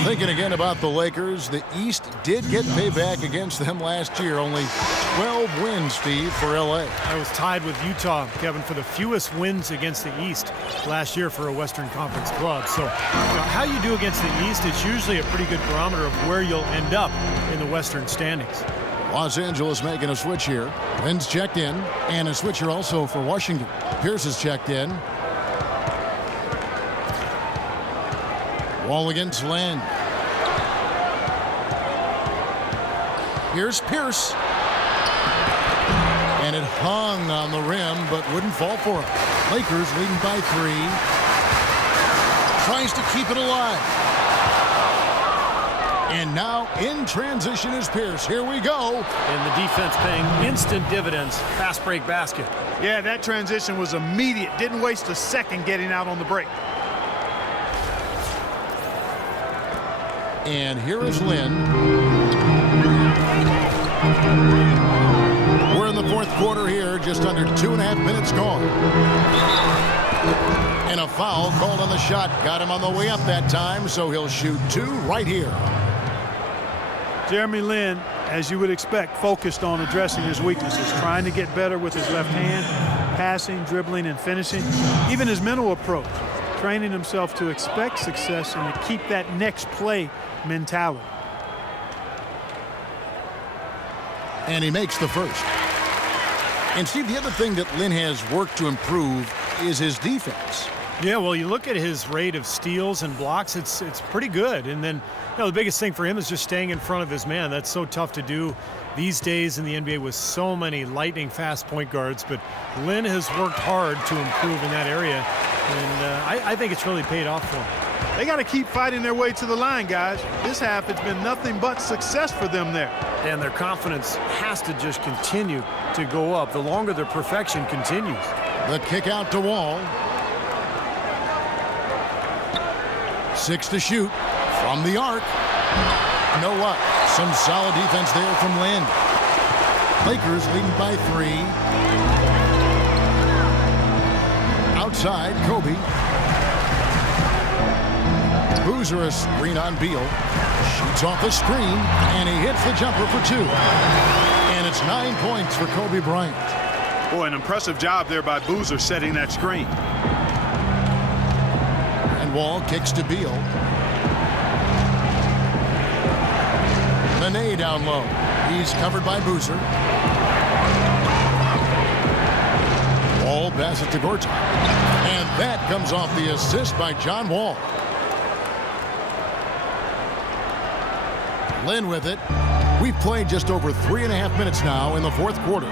Thinking again about the Lakers, the East did get payback against them last year. Only 12 wins, Steve, for L.A. I was tied with Utah, Kevin, for the fewest wins against the East last year for a Western Conference club. So how you do against the East is usually a pretty good barometer of where you'll end up in the Western standings. Los Angeles making a switch here. Lynn's checked in, and a switcher also for Washington. Pierce is checked in. Wall against Lynn. Here's Pierce. And it hung on the rim, but wouldn't fall for him. Lakers leading by 3. Tries to keep it alive. And now in transition is Pierce. Here we go. And the defense paying instant dividends. Fast break basket. Yeah, that transition was immediate. Didn't waste a second getting out on the break. And here is Lynn. We're in the fourth quarter here, just under 2.5 minutes gone. And a foul called on the shot. Got him on the way up that time, so he'll shoot 2 right here. Jeremy Lin, as you would expect, focused on addressing his weaknesses, trying to get better with his left hand, passing, dribbling, and finishing. Even his mental approach, training himself to expect success and to keep that next play mentality. And he makes the first. And Steve, the other thing that Lynn has worked to improve is his defense. Yeah, well, you look at his rate of steals and blocks, it's pretty good. And then, the biggest thing for him is just staying in front of his man. That's so tough to do these days in the NBA with so many lightning fast point guards. But Lynn has worked hard to improve in that area. And I think it's really paid off for him. They got to keep fighting their way to the line, guys. This half, it's been nothing but success for them there. And their confidence has to just continue to go up the longer their perfection continues. The kick out to Wall. 6 to shoot from the arc. No luck. Some solid defense there from Lynn. Lakers leading by 3. Outside, Kobe. Boozer a screen on Beal. Shoots off the screen, and he hits the jumper for 2. And it's 9 points for Kobe Bryant. Boy, an impressive job there by Boozer setting that screen. And Wall kicks to Beal. Nene down low. He's covered by Boozer. Wall passes to Gortat. And that comes off the assist by John Wall. Lynn with it. We've played just over 3.5 minutes now in the fourth quarter.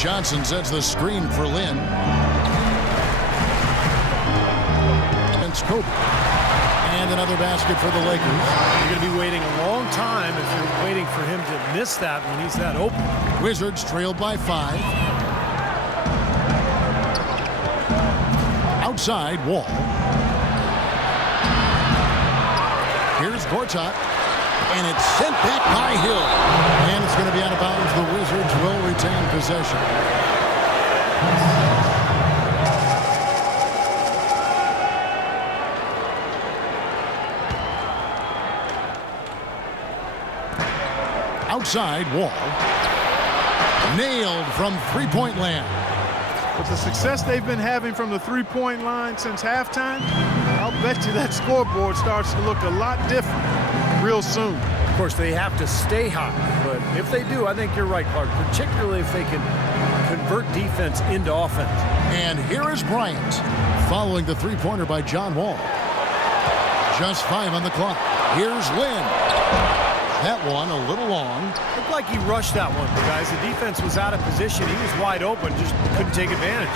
Johnson sets the screen for Lynn. And Kobe. And another basket for the Lakers. You're going to be waiting a long time if you're waiting for him to miss that when he's that open. Wizards trailed by 5. Outside, Wall. Here's Gortat. And it's sent back by Hill. And it's going to be out of bounds. The Wizards will retain possession. Outside, Wall. Nailed from three-point land. With the success they've been having from the three-point line since halftime, I'll bet you that scoreboard starts to look a lot different real soon. Of course, they have to stay hot, but if they do, I think you're right, Clark, particularly if they can convert defense into offense. And here is Bryant, following the three-pointer by John Wall. Just 5 on the clock. Here's Lynn. That one a little long. Looked like he rushed that one, guys. The defense was out of position. He was wide open, just couldn't take advantage.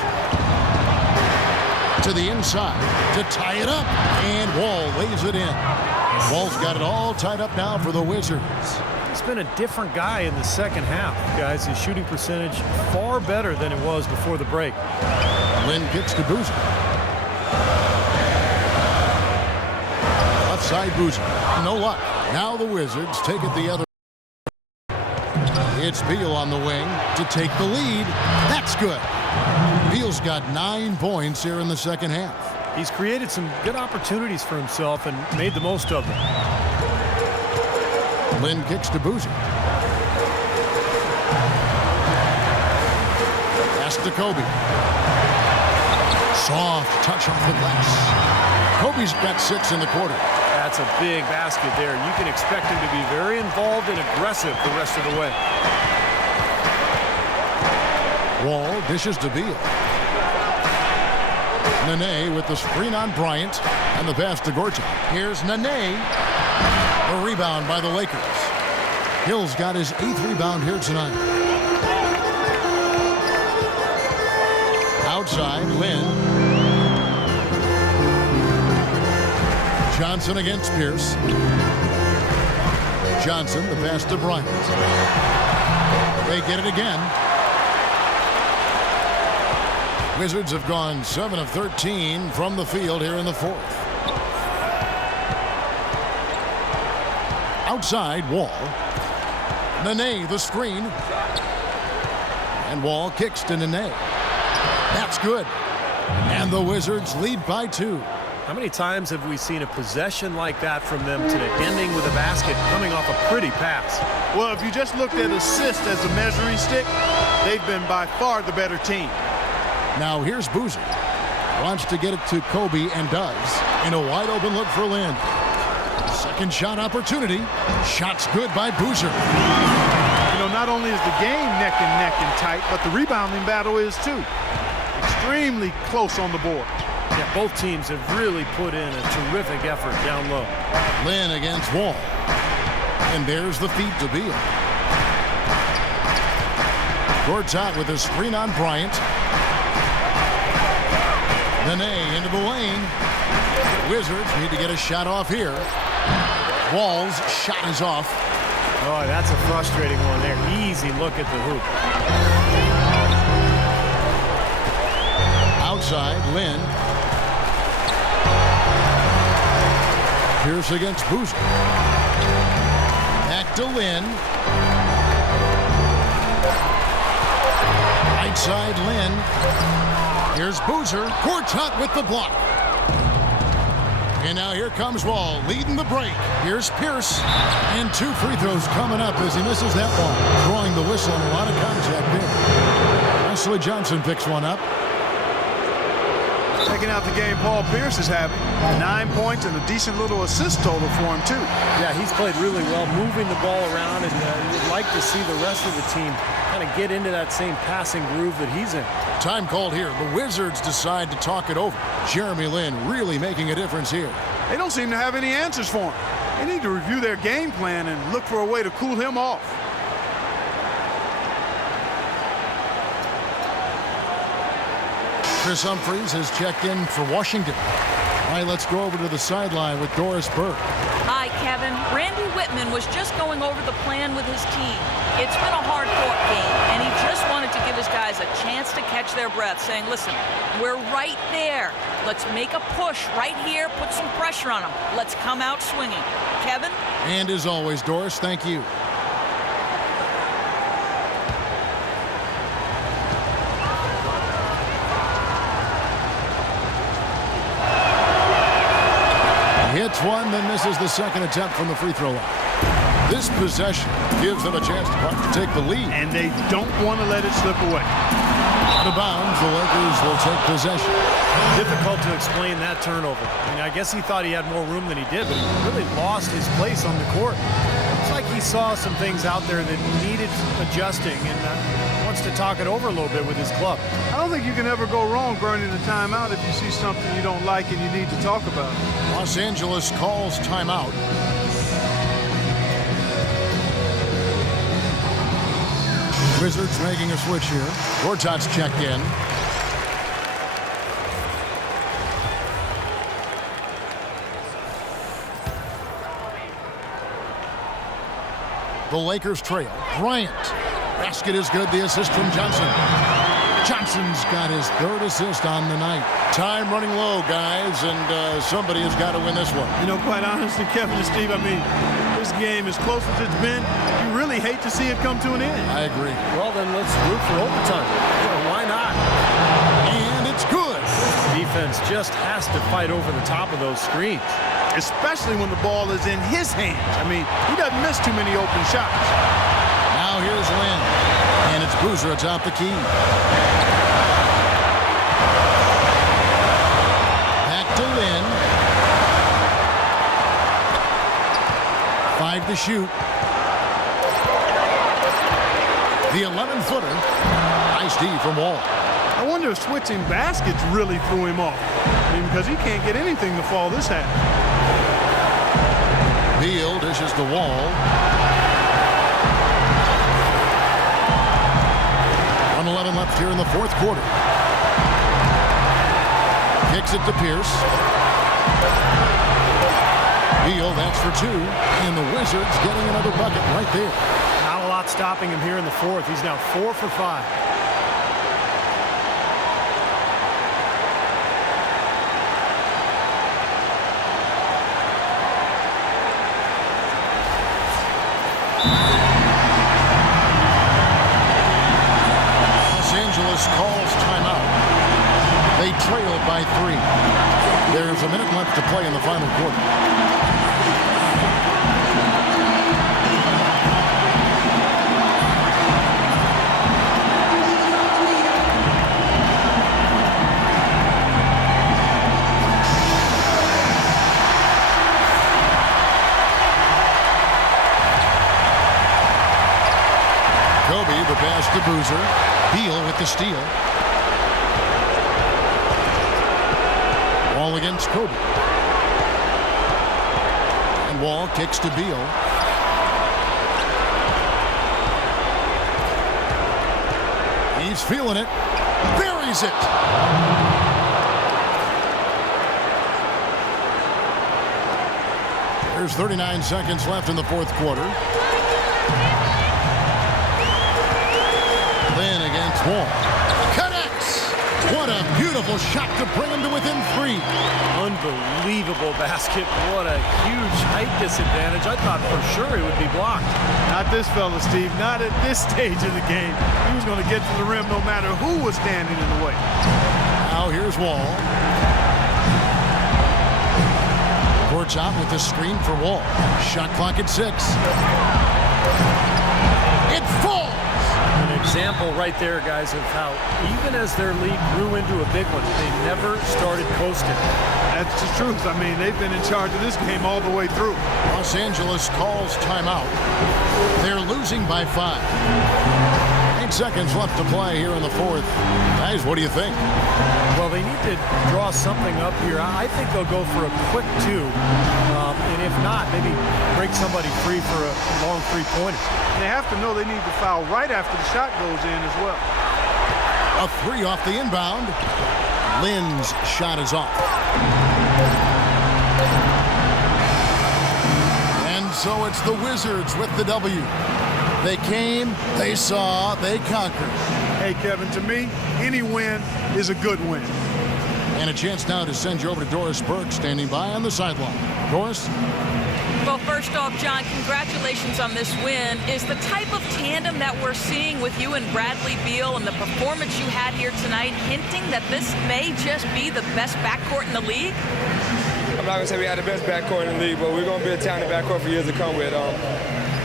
To the inside to tie it up. And Wall lays it in. Wall's got it all tied up now for the Wizards. He's been a different guy in the second half, guys. His shooting percentage far better than it was before the break. Lynn kicks to Boozer. Left side Boozer. No luck. Now the Wizards take it the other. It's Beal on the wing to take the lead. That's good. Beal's got 9 points here in the second half. He's created some good opportunities for himself and made the most of them. Lynn kicks to Boozer. Pass to Kobe. Soft touch off the glass. Kobe's got 6 in the quarter. That's a big basket there. You can expect him to be very involved and aggressive the rest of the way. Wall dishes to Beal. Nene with the screen on Bryant and the pass to Gortat. Here's Nene. A rebound by the Lakers. Hill's got his 8th rebound here tonight. Outside, Lynn. Johnson against Pierce. Johnson, the pass to Bryant. They get it again. Wizards have gone 7 of 13 from the field here in the fourth. Outside, Wall. Nene, the screen. And Wall kicks to Nene. That's good. And the Wizards lead by 2. How many times have we seen a possession like that from them today, ending with a basket coming off a pretty pass? Well, if you just looked at assist as a measuring stick, they've been by far the better team. Now here's Boozer. Wants to get it to Kobe and does. In a wide open look for Lynn. Second shot opportunity. Shot's good by Boozer. You know, not only is the game neck and tight, but the rebounding battle is too. Extremely close on the board. Yeah, both teams have really put in a terrific effort down low. Lynn against Wall. And there's the feed to Beal. Gortat with a screen on Bryant. Nene into the lane. Wizards need to get a shot off here. Wall's shot is off. Oh, that's a frustrating one there. Easy look at the hoop. Outside, Lynn. Pierce against Boozer. Back to Lynn. Right side, Lynn. Here's Boozer. Gortat with the block. And now here comes Wall leading the break. Here's Pierce. And 2 free throws coming up as he misses that one. Drawing the whistle and a lot of contact there. Wesley Johnson picks one up. Checking out the game Paul Pierce is having. 9 points and a decent little assist total for him, too. Yeah, he's played really well, moving the ball around, and you'd like to see the rest of the team kind of get into that same passing groove that he's in. Time called here. The Wizards decide to talk it over. Jeremy Lin really making a difference here. They don't seem to have any answers for him. They need to review their game plan and look for a way to cool him off. Chris Humphries has checked in for Washington. All right, let's go over to the sideline with Doris Burke. Hi, Kevin. Randy Whitman was just going over the plan with his team. It's been a hard-fought game, and he just wanted to give his guys a chance to catch their breath, saying, listen, we're right there. Let's make a push right here, put some pressure on them. Let's come out swinging. Kevin? And as always, Doris, thank you. Hits one, then misses the second attempt from the free throw line. This possession gives them a chance to take the lead. And they don't want to let it slip away. Out of bounds, the Lakers will take possession. Difficult to explain that turnover. I mean, I guess he thought he had more room than he did, but he really lost his place on the court. It's like he saw some things out there that needed adjusting and wants to talk it over a little bit with his club. I don't think you can ever go wrong burning a timeout if you see something you don't like and you need to talk about it. Los Angeles calls timeout. Wizards making a switch here. Gortat's checked in. The Lakers trail. Bryant. Basket is good. The assist from Johnson. Johnson's got his 3rd assist on the night. Time running low, guys, and somebody has got to win this one. You know, quite honestly, Kevin and Steve, I mean, this game, as close as it's been, you really hate to see it come to an end. I agree. Well, then let's root for overtime. Well, why not? And it's good. Defense just has to fight over the top of those screens. Especially when the ball is in his hands. I mean, he doesn't miss too many open shots. Now here's Lin. And it's Boozer atop the key. Back to Lin. 5 to shoot. The 11-footer. Nice D from Wall. I wonder if switching baskets really threw him off. I mean, because he can't get anything to fall this half. Beal dishes to Wall. 1:11 left here in the 4th quarter. Kicks it to Pierce. Beal, that's for 2. And the Wizards getting another bucket right there. Not a lot stopping him here in the 4th. He's now 4 for 5. Calls timeout. They trail by 3. There's a minute left to play in the final quarter. Kobe, the pass to Boozer. Beal with the steal. Wall against Kobe. And Wall kicks to Beal. He's feeling it. Buries it. There's 39 seconds left in the 4th quarter. Lin against Wall. Connects! What a beautiful shot to bring him to within 3. Unbelievable basket. What a huge height disadvantage. I thought for sure he would be blocked. Not this fella, Steve. Not at this stage of the game. He was going to get to the rim no matter who was standing in the way. Now here's Wall. Starts out with a screen for Wall. Shot clock at 6. It falls. An example right there, guys, of how even as their lead grew into a big one, they never started coasting. That's the truth. I mean, they've been in charge of this game all the way through. Los Angeles calls timeout. They're losing by 5. 8 seconds left to play here in the 4th. Guys, what do you think? Well, they need to draw something up here. I think they'll go for a quick 2. And if not, maybe break somebody free for a long 3-pointer. They have to know they need to foul right after the shot goes in as well. A 3 off the inbound. Lynn's shot is off. And so it's the Wizards with the W. They came, they saw, they conquered. Hey, Kevin, to me, any win is a good win. And a chance now to send you over to Doris Burke, standing by on the sideline. Doris? Well, first off, John, congratulations on this win. Is the type of tandem that we're seeing with you and Bradley Beal and the performance you had here tonight hinting that this may just be the best backcourt in the league? I'm not going to say we had the best backcourt in the league, but we're going to be a talented backcourt for years to come with.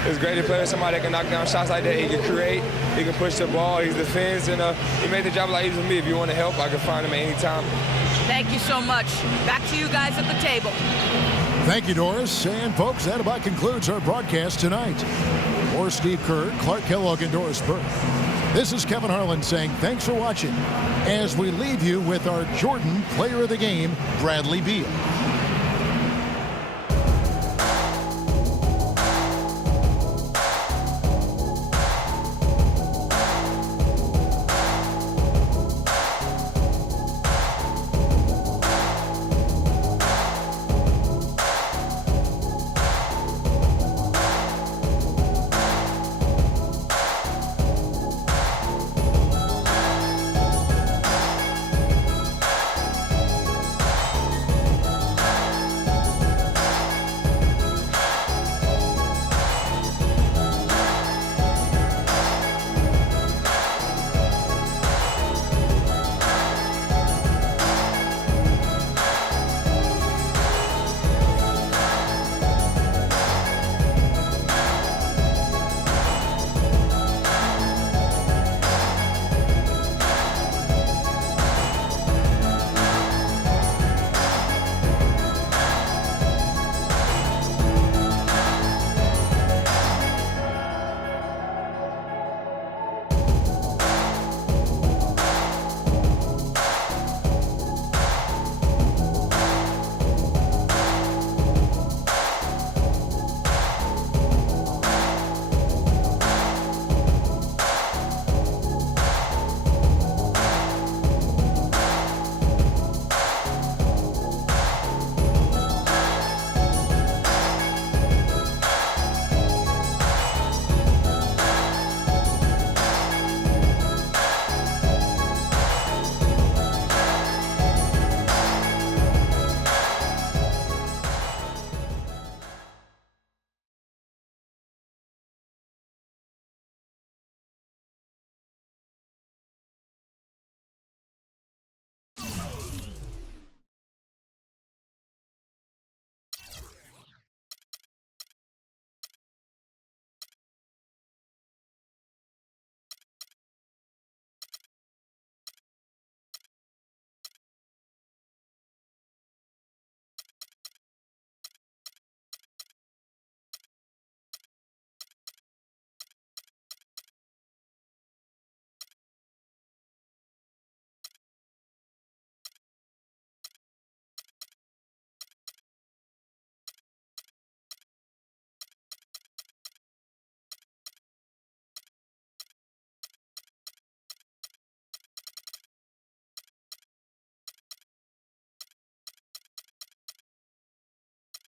It's great to play with somebody that can knock down shots like that. He can create, he can push the ball, he defends, and he made the job a lot easier for me. If you want to help, I can find him at any time. Thank you so much. Back to you guys at the table. Thank you, Doris. And, folks, that about concludes our broadcast tonight. For Steve Kerr, Clark Kellogg, and Doris Burke, this is Kevin Harlan saying thanks for watching as we leave you with our Jordan Player of the Game, Bradley Beal.